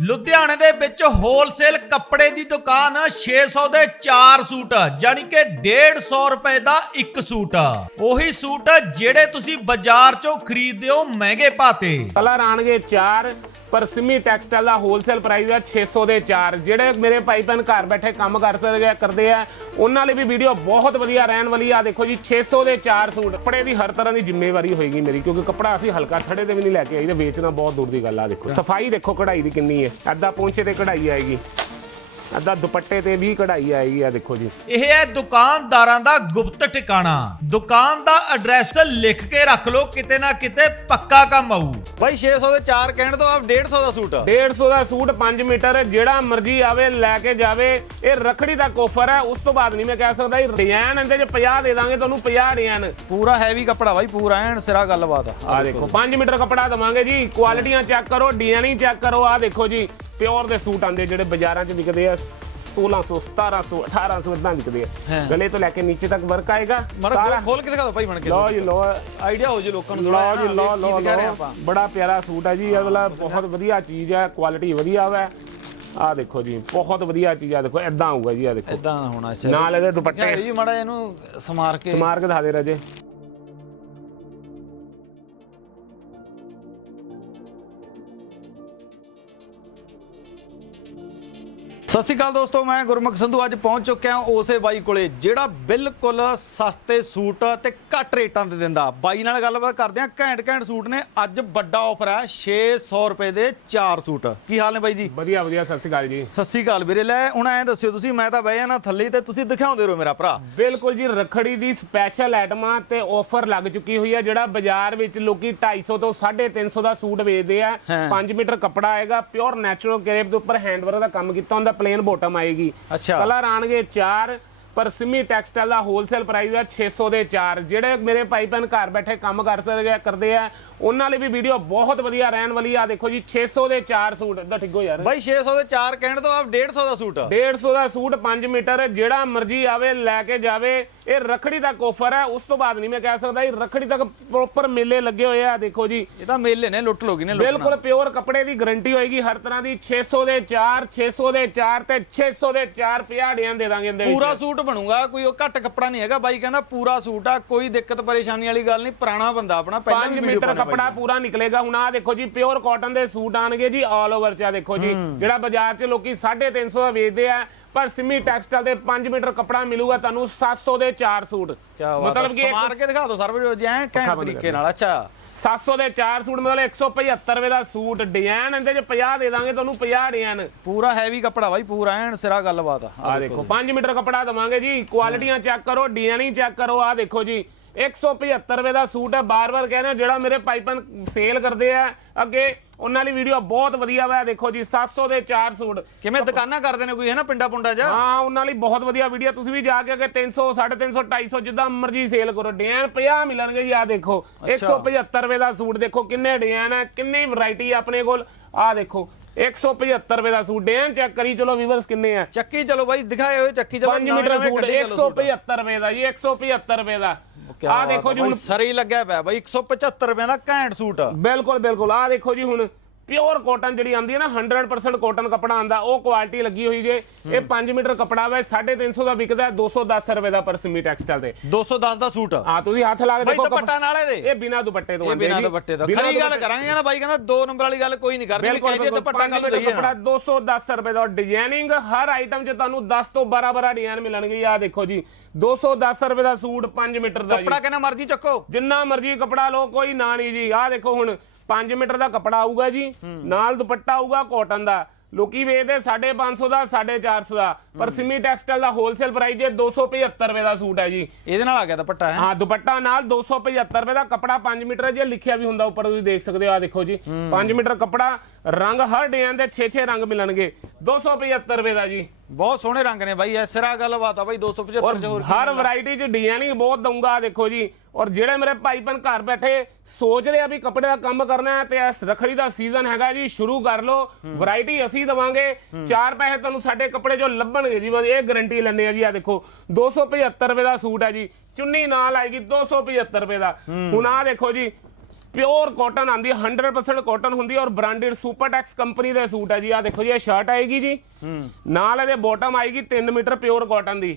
ਲੁਧਿਆਣੇ ਦੇ ਵਿੱਚ ਹੋਲਸੇਲ ਕੱਪੜੇ ਦੀ ਦੁਕਾਨ 600 ਦੇ 4 ਸੂਟ ਯਾਨੀ ਕਿ 150 ਰੁਪਏ ਦਾ ਇੱਕ ਸੂਟ। ਉਹੀ ਸੂਟ ਜਿਹੜੇ ਤੁਸੀਂ ਬਾਜ਼ਾਰ ਚੋਂ ਖਰੀਦਦੇ ਹੋ ਮਹਿੰਗੇ ਭਾਤੇ ਕਲਰ ਆਣਗੇ 4 ਪਰ ਸਿਮੀ ਟੈਕਸਟਾਈਲ ਦਾ ਹੋਲਸੇਲ ਪ੍ਰਾਈਸ ਹੈ 600 ਦੇ 4 ਜਿਹੜੇ ਮੇਰੇ ਭਾਈ ਭੈਣ ਘਰ ਬੈਠੇ ਕੰਮ ਕਰ ਸਕਦੇ ਆ ਕਰਦੇ ਆ, ਉਹਨਾਂ ਲਈ ਵੀ ਵੀਡੀਓ ਬਹੁਤ ਵਧੀਆ ਰਹਿਣ ਵਾਲੀ ਆ। ਦੇਖੋ ਜੀ 600 ਦੇ 4 ਸੂਟ। ਕੱਪੜੇ ਦੀ ਹਰ ਤਰ੍ਹਾਂ ਦੀ ਜ਼ਿੰਮੇਵਾਰੀ ਹੋਏਗੀ ਮੇਰੀ, ਕਿਉਂਕਿ ਕੱਪੜਾ ਅਸੀਂ ਹਲਕਾ ਥੜੇ ਤੇ ਵੀ ਨਹੀਂ ਲੈ ਕੇ ਆਈ ਵੇਚਣਾ ਬਹੁਤ ਦੂਰ ਦੀ ਗੱਲ ਆ, ਦੇਖੋ। ਸਫ਼ਾਈ ਦੇਖੋ, ਕਢਾਈ ਦੀ ਕਿੰਨੀ ਹੈ। ਅੱਧਾ ਪਹੁੰਚੇ ਤੇ ਕਢਾਈ ਆਏਗੀ। ਐਦਾਂ ਦੁਪੱਟੇ ਤੇ ਵੀ ਕਢਾਈ ਆਏਗੀ ਆ ਦੇਖੋ ਜੀ। ਇਹ ਹੈ ਦੁਕਾਨਦਾਰਾਂ ਦਾ ਗੁਪਤ ਟਿਕਾਣਾ। ਦੁਕਾਨ ਦਾ ਐਡਰੈਸ ਲਿਖ ਕੇ ਰੱਖ ਲਓ ਕਿਤੇ ਨਾ ਕਿਤੇ ਪੱਕਾ ਕੰਮ ਆਊ। ਬਾਈ 600 ਦੇ 4 ਕਹਿਣ ਤੋਂ ਆਪ 150 ਦਾ ਸੂਟ 150 ਦਾ ਸੂਟ 5 ਮੀਟਰ ਜਿਹੜਾ ਮਰਜ਼ੀ ਆਵੇ ਲੈ ਕੇ ਜਾਵੇ। ਇਹ ਰਖੜੀ ਦਾ ਕੋਫਰ ਹੈ ਉਸ ਤੋਂ ਬਾਅਦ ਨਹੀਂ ਮੈਂ ਕਹਿ ਸਕਦਾ ਇਹ ਡਿਜ਼ਾਈਨ ਇਹਦੇ ਚ 50 ਦੇ ਦਾਂਗੇ ਤੁਹਾਨੂੰ 50 ਡਿਜ਼ਾਈਨ। ਪੂਰਾ ਹੈਵੀ ਕੱਪੜਾ ਬਾਈ ਪੂਰਾ ਐਨ ਸਿਰਾ ਗੱਲਬਾਤ ਆ। ਦੇਖੋ 5 ਮੀਟਰ ਕਪੜਾ ਦਵਾਂਗੇ ਜੀ ਕੁਆਲਿਟੀਆਂ ਚੈੱਕ ਕਰੋ ਡਿਜ਼ਾਈਨਿੰਗ ਚੈੱਕ ਕਰੋ ਆ ਦੇਖੋ ਜੀ। ਪਿਓਰ ਦੇ ਸੂਟ ਆਂਦੇ ਜਿਹੜੇ ਬਾਜ਼ਾਰਾਂ 'ਚ ਵਿਕਦੇ ਆ 1600 1700 1800 ਇਦਾਂ ਵਿਕਦੇ ਆ। ਹਾਂ। ਗਲੇ ਤੋਂ ਲੈ ਕੇ ਨੀਚੇ ਤੱਕ ਵਰਕ ਆਏਗਾ ਮਰ ਸਾਰਾ ਖੋਲ ਕੇ ਦਿਖਾ ਦਿਓ ਭਾਈ ਬਣ ਕੇ ਲਓ ਜੀ ਲਓ। ਆਈਡੀਆ ਹੋ ਜੀ ਲੋਕਾਂ ਨੂੰ ਲਓ ਥੋੜ੍ਹਾ ਜੀ ਜਿਹਾ ਲਓ ਵੀ ਲਓ ਕੀ ਕਹਿ ਰਹੇ ਲਓ। ਆਪਾਂ। ਬੜਾ ਪਿਆਰਾ ਸੂਟ ਹੈ ਜੀ ਬਹੁਤ ਵਧੀਆ ਚੀਜ਼ ਹੈ ਕੁਆਲਿਟੀ ਵਧੀਆ ਵਾ। ਆ ਦੇਖੋ ਜੀ ਬਹੁਤ ਵਧੀਆ ਚੀਜ਼ ਆ ਦੇਖੋ ਇਦਾਂ ਆਊਗਾ ਜੀ ਆ ਦੇਖੋ। ਇਦਾਂ ਹੋਣਾ ਚਾਹੀਦਾ। ਨਾਲ ਇਹਦੇ ਦੁਪੱਟੇ। ਜੀ ਮੜਾ ਇਹਨੂੰ ਸਮਾਰ ਕੇ। ਮਾਰ ਕੇ ਦਿਖਾ ਦੇ ਰਜੇ। ਸਤਿ ਸ਼੍ਰੀ ਅਕਾਲ ਦੋਸਤੋ ਮੈਂ ਗੁਰਮੁਖ ਸੰਧੂ ਅੱਜ ਪਹੁੰਚ ਚੁੱਕਿਆ ਹਾਂ ਉਸੇ ਬਾਈ ਕੋਲੇ ਜਿਹੜਾ ਬਿਲਕੁਲ ਸਸਤੇ ਸੂਟ ਤੇ ਘੱਟ ਰੇਟਾਂ ਤੇ ਦਿੰਦਾ। ਬਾਈ ਨਾਲ ਗੱਲਬਾਤ ਕਰਦੇ ਹਾਂ ਘੈਂਟ ਘੈਂਟ ਸੂਟ ਨੇ ਅੱਜ ਵੱਡਾ ਆਫਰ ਹੈ 600 ਰੁਪਏ ਦੇ 4 ਸੂਟ। ਕੀ ਹਾਲ ਨੇ ਬਾਈ ਜੀ? ਵਧੀਆ ਵਧੀਆ ਸਤਿ ਸ਼੍ਰੀ ਅਕਾਲ ਜੀ। ਸਤਿ ਸ਼੍ਰੀ ਅਕਾਲ ਵੀਰੇ ਲੈ ਹੁਣ ਐਂ ਦੱਸਿਓ ਤੁਸੀਂ ਮੈਂ ਤਾਂ ਬਹਿ ਜਾਣਾ ਥੱਲੇ ਤੇ ਤੁਸੀਂ ਦਿਖਾਉਂਦੇ ਰਹੋ ਮੇਰਾ ਭਰਾ। ਬਿਲਕੁਲ ਜੀ ਰਖੜੀ ਦੀ ਸਪੈਸ਼ਲ ਆਈਟਮਾਂ ਤੇ ਆਫਰ ਲੱਗ ਚੁੱਕੀ ਹੋਈ ਹੈ ਜਿਹੜਾ ਬਾਜ਼ਾਰ ਵਿੱਚ ਲੋਕੀ 250 ਤੋਂ 350 ਦਾ ਸੂਟ ਵੇਚਦੇ ਆ। ਹਾਂ। 5 ਮੀਟਰ ਕੱਪੜਾ ਆਏਗਾ ਪਿਓਰ ਨੈਚੁਰਲ ਕਰੇਪ ਦੇ ਉੱਪਰ ਹੈਂਡਵਰਕ ਦਾ ਕੰਮ ਕੀਤਾ ਹੁੰਦਾ ਪਲੇਨ ਬੋਟਮ ਆਏਗੀ। ਅੱਛਾ। ਕਲਰ ਆਣਗੇ 4 ਪਰ ਸਿਮੀ ਟੈਕਸਟਾਈਲ ਦਾ ਹੋਲਸੇਲ ਪ੍ਰਾਈਸ ਹੈ 600 ਦੇ 4 ਜਿਹੜੇ ਮੇਰੇ ਭਾਈ ਭੈਣ ਘਰ ਬੈਠੇ ਕੰਮ ਕਰ ਸਕਦੇ ਕਰਦੇ ਆ ਉਹਨਾਂ ਲਈ ਵੀ ਵੀਡੀਓ ਬਹੁਤ ਵਧੀਆ ਰਹਿਣ ਵਾਲੀ ਆ। ਦੇਖੋ ਜੀ 600 ਦੇ 4 ਸੂਟ। ਇਦਾਂ ਠਿੱਗੋ ਯਾਰ। ਬਾਈ 600 ਦੇ 4 ਕਹਿਣ ਤੋਂ ਆਪ 150 ਦਾ ਸੂਟ 150 ਦਾ ਸੂਟ 5 ਮੀਟਰ ਜਿਹੜਾ ਮਰਜ਼ੀ ਆਵੇ ਲੈ ਕੇ ਜਾਵੇ। ਇਹ ਰਖੜੀ ਦਾ ਕੋਫਰ ਹੈ ਉਸ ਤੋਂ ਬਾਅਦ ਨਹੀਂ ਮੈਂ ਕਹਿ ਸਕਦਾ ਇਹ ਰਖੜੀ ਤੱਕ ਪ੍ਰੋਪਰ ਮੇਲੇ ਲੱਗੇ ਹੋਏ ਆ ਦੇਖੋ ਜੀ। ਇਹ ਤਾਂ ਮੇਲੇ ਨੇ ਲੁੱਟ ਲੋਗੀ ਨੇ ਲੁੱਟਣਾ। ਬਿਲਕੁਲ ਪਿਓਰ ਕੱਪੜੇ ਦੀ ਗਾਰੰਟੀ ਹੋਏਗੀ ਹਰ ਤਰ੍ਹਾਂ ਦੀ 600 ਦੇ 4 600 ਦੇ 4 ਤੇ 600 ਦੇ 4 50 ਡੀਆਂ ਦੇ ਦਾਂਗੇ ਇਹਦੇ ਵਿੱਚ। ਪੂਰਾ ਸੂਟ ਬਣੂਗਾ ਕੋਈ ਉਹ ਘੱਟ ਕੱਪੜਾ ਨਹੀਂ ਹੈਗਾ ਬਾਈ ਕਹਿੰਦਾ ਪੂਰਾ ਸੂਟ ਆ ਕੋਈ ਦਿੱਕਤ ਪਰੇਸ਼ਾਨੀ ਵਾਲੀ ਗੱਲ ਨਹੀਂ ਪੁਰਾਣਾ ਬੰਦਾ ਆਪਣਾ ਪਹਿਲਾਂ 5 ਵੀ ਵੀਡੀਓ ਮੀਟਰ ਕੱਪੜਾ ਪੂਰਾ ਨਿਕਲੇਗਾ ਹੁਣ ਆ ਦੇਖੋ ਜੀ ਪਿਓਰ ਕਾਟਨ ਦੇ ਸੂਟ ਆਣਗੇ ਜੀ ਆਲ ਓਵਰ ਚ ਆ ਦੇਖੋ ਜੀ ਜਿਹੜਾ ਬਾਜ਼ਾਰ 'ਚ ਲੋਕੀ 350 ਦਾ ਵੇਚਦੇ ਆ ਪਰ ਸਿਮੀ ਟੈਕਸਟਾਈਲ ਦੇ 5 ਮੀਟਰ ਕੱਪੜਾ ਮਿਲੂਗਾ ਤੁਹਾਨੂੰ 700 ਦੇ 4 ਸੂਟ। ਮਤਲਬ ਕਿ ਸਮਾਰ ਕੇ ਦਿਖਾ ਦਿਓ ਸਰਵ ਜੀ ਐਂ ਬੰਦ ਤਰੀਕੇ ਨਾਲ ਅੱਛਾ। 700 ਦੇ 4 ਸੂਟ ਮਤਲਬ 175 ਰੁਪਏ ਦਾ ਸੂਟ ਡਿਜ਼ਾਈਨ ਇਹਦੇ ਚ 50 ਦੇ ਦਾਂਗੇ ਤੁਹਾਨੂੰ 50 ਡਿਜ਼ਾਈਨ। ਪੂਰਾ ਹੈਵੀ ਕੱਪੜਾ ਬਾਈ ਪੂਰਾ ਐਨ ਸਿਰਾ ਗੱਲਬਾਤ ਆ। ਆ ਦੇਖੋ 5 ਮੀਟਰ ਕੱਪੜਾ ਦਵਾਂਗੇ ਜੀ ਕੁਆਲਿਟੀਆਂ ਚੈੱਕ ਕਰੋ ਡਿਜ਼ਾਈਨਿੰਗ ਚੈੱਕ ਕਰੋ ਆ ਦੇਖੋ ਜੀ। 175 ਰੁਪਏ ਦਾ ਸੂਟ ਹੈ। ਬਾਰ-ਬਾਰ ਕਹਿੰਦੇ ਜਿਹੜਾ ਮੇਰੇ ਪਾਈਪਨ ਸੇਲ ਕਰਦੇ ਆ। ਅੱਗੇ ਉਹਨਾਂ ਲਈ ਵੀਡੀਓ ਬਹੁਤ ਵਧੀਆ ਵਾ। ਦੇਖੋ ਜੀ 700 ਦੇ 4 ਸੂਟ। ਕਿਵੇਂ ਦੁਕਾਨਾਂ ਕਰਦੇ ਨੇ ਕੋਈ ਹੈ ਨਾ ਪਿੰਡਾ ਪੁੰਡਾ ਜਾ ਹਾਂ ਉਹਨਾਂ ਲਈ ਬਹੁਤ ਵਧੀਆ ਵੀਡੀਓ ਤੁਸੀਂ ਵੀ ਜਾ ਕੇ ਅੱਗੇ 300 350 250 ਜਿੱਦਾਂ ਮਰਜ਼ੀ ਸੇਲ ਕਰੋ। ਡਿਜ਼ਾਈਨ 50 ਮਿਲਣਗੇ ਜੀ ਆ ਦੇਖੋ। 175 ਰੁਪਏ ਦਾ ਸੂਟ ਦੇਖੋ ਕਿੰਨੇ ਡਿਜ਼ਾਈਨ ਹੈ ਕਿੰਨੀ ਵੈਰਾਈਟੀ ਆਪਣੇ ਕੋਲ। ਆ ਦੇਖੋ 175 ਰੁਪਏ ਦਾ ਸੂਟ ਡਿਜ਼ਾਈਨ ਚੈੱਕ ਕਰੀ ਚਲੋ ਵੀਵਰਸ ਕਿੰਨੇ ਆ? ਚੱਕੀ ਚਲੋ ਬਾਈ ਦਿਖਾਏ ਹੋਏ ਚੱਕੀ ਚਲੋ 5 ਮੀਟਰ ਸੂਟ 175 ਰੁਪਏ ਦਾ ਜੀ 175 ਰੁਪਏ ਦਾ। ਆ ਦੇਖੋ ਜੀ ਹੁਣ ਸਰੇ ਲੱਗਿਆ ਪਿਆ ਬਾਈ 175 ਰੁਪਏ ਦਾ ਘੈਂਟ ਸੂਟ ਬਿਲਕੁਲ ਬਿਲਕੁਲ ਆ ਦੇਖੋ ਜੀ ਹੁਣ ਪਿਓਰ ਕਾਟਨ ਜਿਹੜੀ ਆਂਦੀ ਹੈ ਨਾ 100% ਕਾਟਨ ਕਪੜਾ ਆਂਦਾ ਉਹ ਕੁਆਲਿਟੀ ਲੱਗੀ ਹੋਈ ਜੇ। ਇਹ 5 ਮੀਟਰ ਕਪੜਾ ਵਾ 350 ਦਾ ਵਿਕਦਾ ਹੈ 210 ਰੁਪਏ ਦਾ ਪਰ ਸਿਮੀ ਟੈਕਸਟਾਈਲ ਤੇ 210 ਦਾ ਸੂਟ। ਆ ਤੁਸੀਂ ਹੱਥ ਲਾ ਕੇ ਦੇਖੋ ਦੁਪੱਟਾ ਨਾਲ ਇਹਦੇ? ਇਹ ਬਿਨਾ ਦੁਪੱਟੇ ਤੋਂ ਆਂਦੇ ਬਿਨਾਂ ਦੁਪੱਟੇ ਦਾ ਖਰੀ ਗੱਲ ਕਰਾਂਗੇ ਨਾ ਬਾਈ ਕਹਿੰਦਾ ਦੋ ਨੰਬਰ ਵਾਲੀ ਗੱਲ ਕੋਈ ਨਹੀਂ ਬਿਲਕੁਲ ਕਹਿੰਦੇ ਦੁਪੱਟਾ ਕੱਲ ਦਈਏ ਕੱਪੜਾ ਨਾ 210 ਰੁਪਏ ਦਾ ਡਿਜ਼ਾਈਨਿੰਗ ਹਰ ਆਈਟਮ 'ਚ ਤੁਹਾਨੂੰ 10 ਤੋਂ 12 12 ਡਿਜ਼ਾਈਨ ਮਿਲਣਗੇ। ਆ ਦੇਖੋ ਜੀ 210 ਰੁਪਏ ਦਾ ਸੂਟ 5 ਮੀਟਰ ਦਾ ਜੀ। ਕੱਪੜਾ ਕਿੰਨਾ ਮਰਜ਼ੀ ਚੱਕੋ। ਜਿੰਨਾ ਮਰਜ਼ੀ ਕਪੜਾ ਲਓ ਕੋਈ ਨਾ ਨਹੀਂ ਜੀ। ਆਹ ਦੇਖੋ ਹੁਣ 5 ਮੀਟਰ ਦਾ ਕਪੜਾ ਆਊਗਾ ਜੀ ਨਾਲ ਦੁਪੱਟਾ ਆਊਗਾ ਕਾਟਨ ਦਾ। ਲੋਕੀ ਵੇਚਦੇ 550 ਦਾ 450 ਦਾ। ਪਰ ਸਿਮੀ ਟੈਕਸਟਾਈਲ ਦਾ ਹੋਲਸੇਲ ਪ੍ਰਾਈਸ ਹੈ 275 ਰੁਪਏ ਦਾ ਸੂਟ ਹੈ ਜੀ। ਇਹਦੇ ਨਾਲ ਆ ਗਿਆ ਦੁਪੱਟਾ ਹੈ? ਹਾਂ ਦੁਪੱਟਾ ਨਾਲ 275 ਰੁਪਏ ਦਾ ਕਪੜਾ 5 ਮੀਟਰ ਜੇ ਲਿਖਿਆ ਵੀ ਹੁੰਦਾ ਉੱਪਰ ਤੁਸੀਂ ਦੇਖ ਸਕਦੇ ਹੋ ਆ ਦੇਖੋ ਜੀ। 5 ਮੀਟਰ ਕਪੜਾ ਰੰਗ ਹਰ ਡਿਜ਼ਾਈਨ ਦੇ 6-6 ਰੰਗ ਮਿਲਣਗੇ। 275 ਰੁਪਏ ਦਾ ਜੀ। ਬਹੁਤ ਸੋਹਣੇ ਰੰਗ ਨੇ ਬਾਈ ਐ ਸਿਰਾ ਗੱਲਬਾਤ ਆ ਬਾਈ 275 ਔਰ ਚ ਹੋਰ ਹਰ ਵੈਰਾਈਟੀ ਚ ਡਿਜ਼ਾਈਨਿੰਗ ਬਹੁਤ ਦਊਂਗਾ ਦੇਖੋ ਜੀ। ਔਰ ਜਿਹੜੇ ਮੇਰੇ ਭਾਈ ਭੈਣ ਘਰ ਬੈਠੇ ਸੋਚ ਰਹੇ ਆ ਵੀ ਕੱਪੜੇ ਦਾ ਕੰਮ ਕਰਨਾ ਹੈ ਤੇ ਇਸ ਰਖੜੀ ਦਾ ਸੀਜ਼ਨ ਹੈਗਾ ਜੀ ਸ਼ੁਰੂ ਕਰ ਲਓ। ਵੈਰਾਈਟੀ ਅਸੀਂ ਦਵਾਂਗੇ। ਚਾਰ ਪੈਸੇ ਤੁਹਾਨੂੰ ਸਾਡੇ ਕੱਪੜੇ ਜੋ ਲੱਭਣਗੇ ਜੀ ਬਸ ਇਹ ਗਾਰੰਟੀ ਲੈਣੇ ਆ ਜੀ ਆ ਦੇਖੋ 275 ਰੁਪਏ ਦਾ ਸੂਟ ਹੈ ਜੀ। ਚੁੰਨੀ ਨਾਲ ਆਏਗੀ 275 ਰੁਪਏ ਦਾ। ਹੁਣ ਆ ਦੇਖੋ ਜੀ ਪਿਓਰ ਕਾਟਨ ਆਂਦੀ ਹੈ 100% ਕਾਟਨ ਹੁੰਦੀ ਹੈ ਔਰ ਬ੍ਰਾਂਡਡ ਸੁਪਰਟੈਕਸ ਕੰਪਨੀ ਦੇ ਸੂਟ ਹੈ ਜੀ। ਆ ਦੇਖੋ ਜੀ ਇਹ ਸ਼ਰਟ ਆਏਗੀ ਜੀ। ਨਾਲ ਇਹਦੇ ਬਾਟਮ ਆਏਗੀ 3 ਮੀਟਰ ਪਿਓਰ ਕਾਟਨ ਦੀ।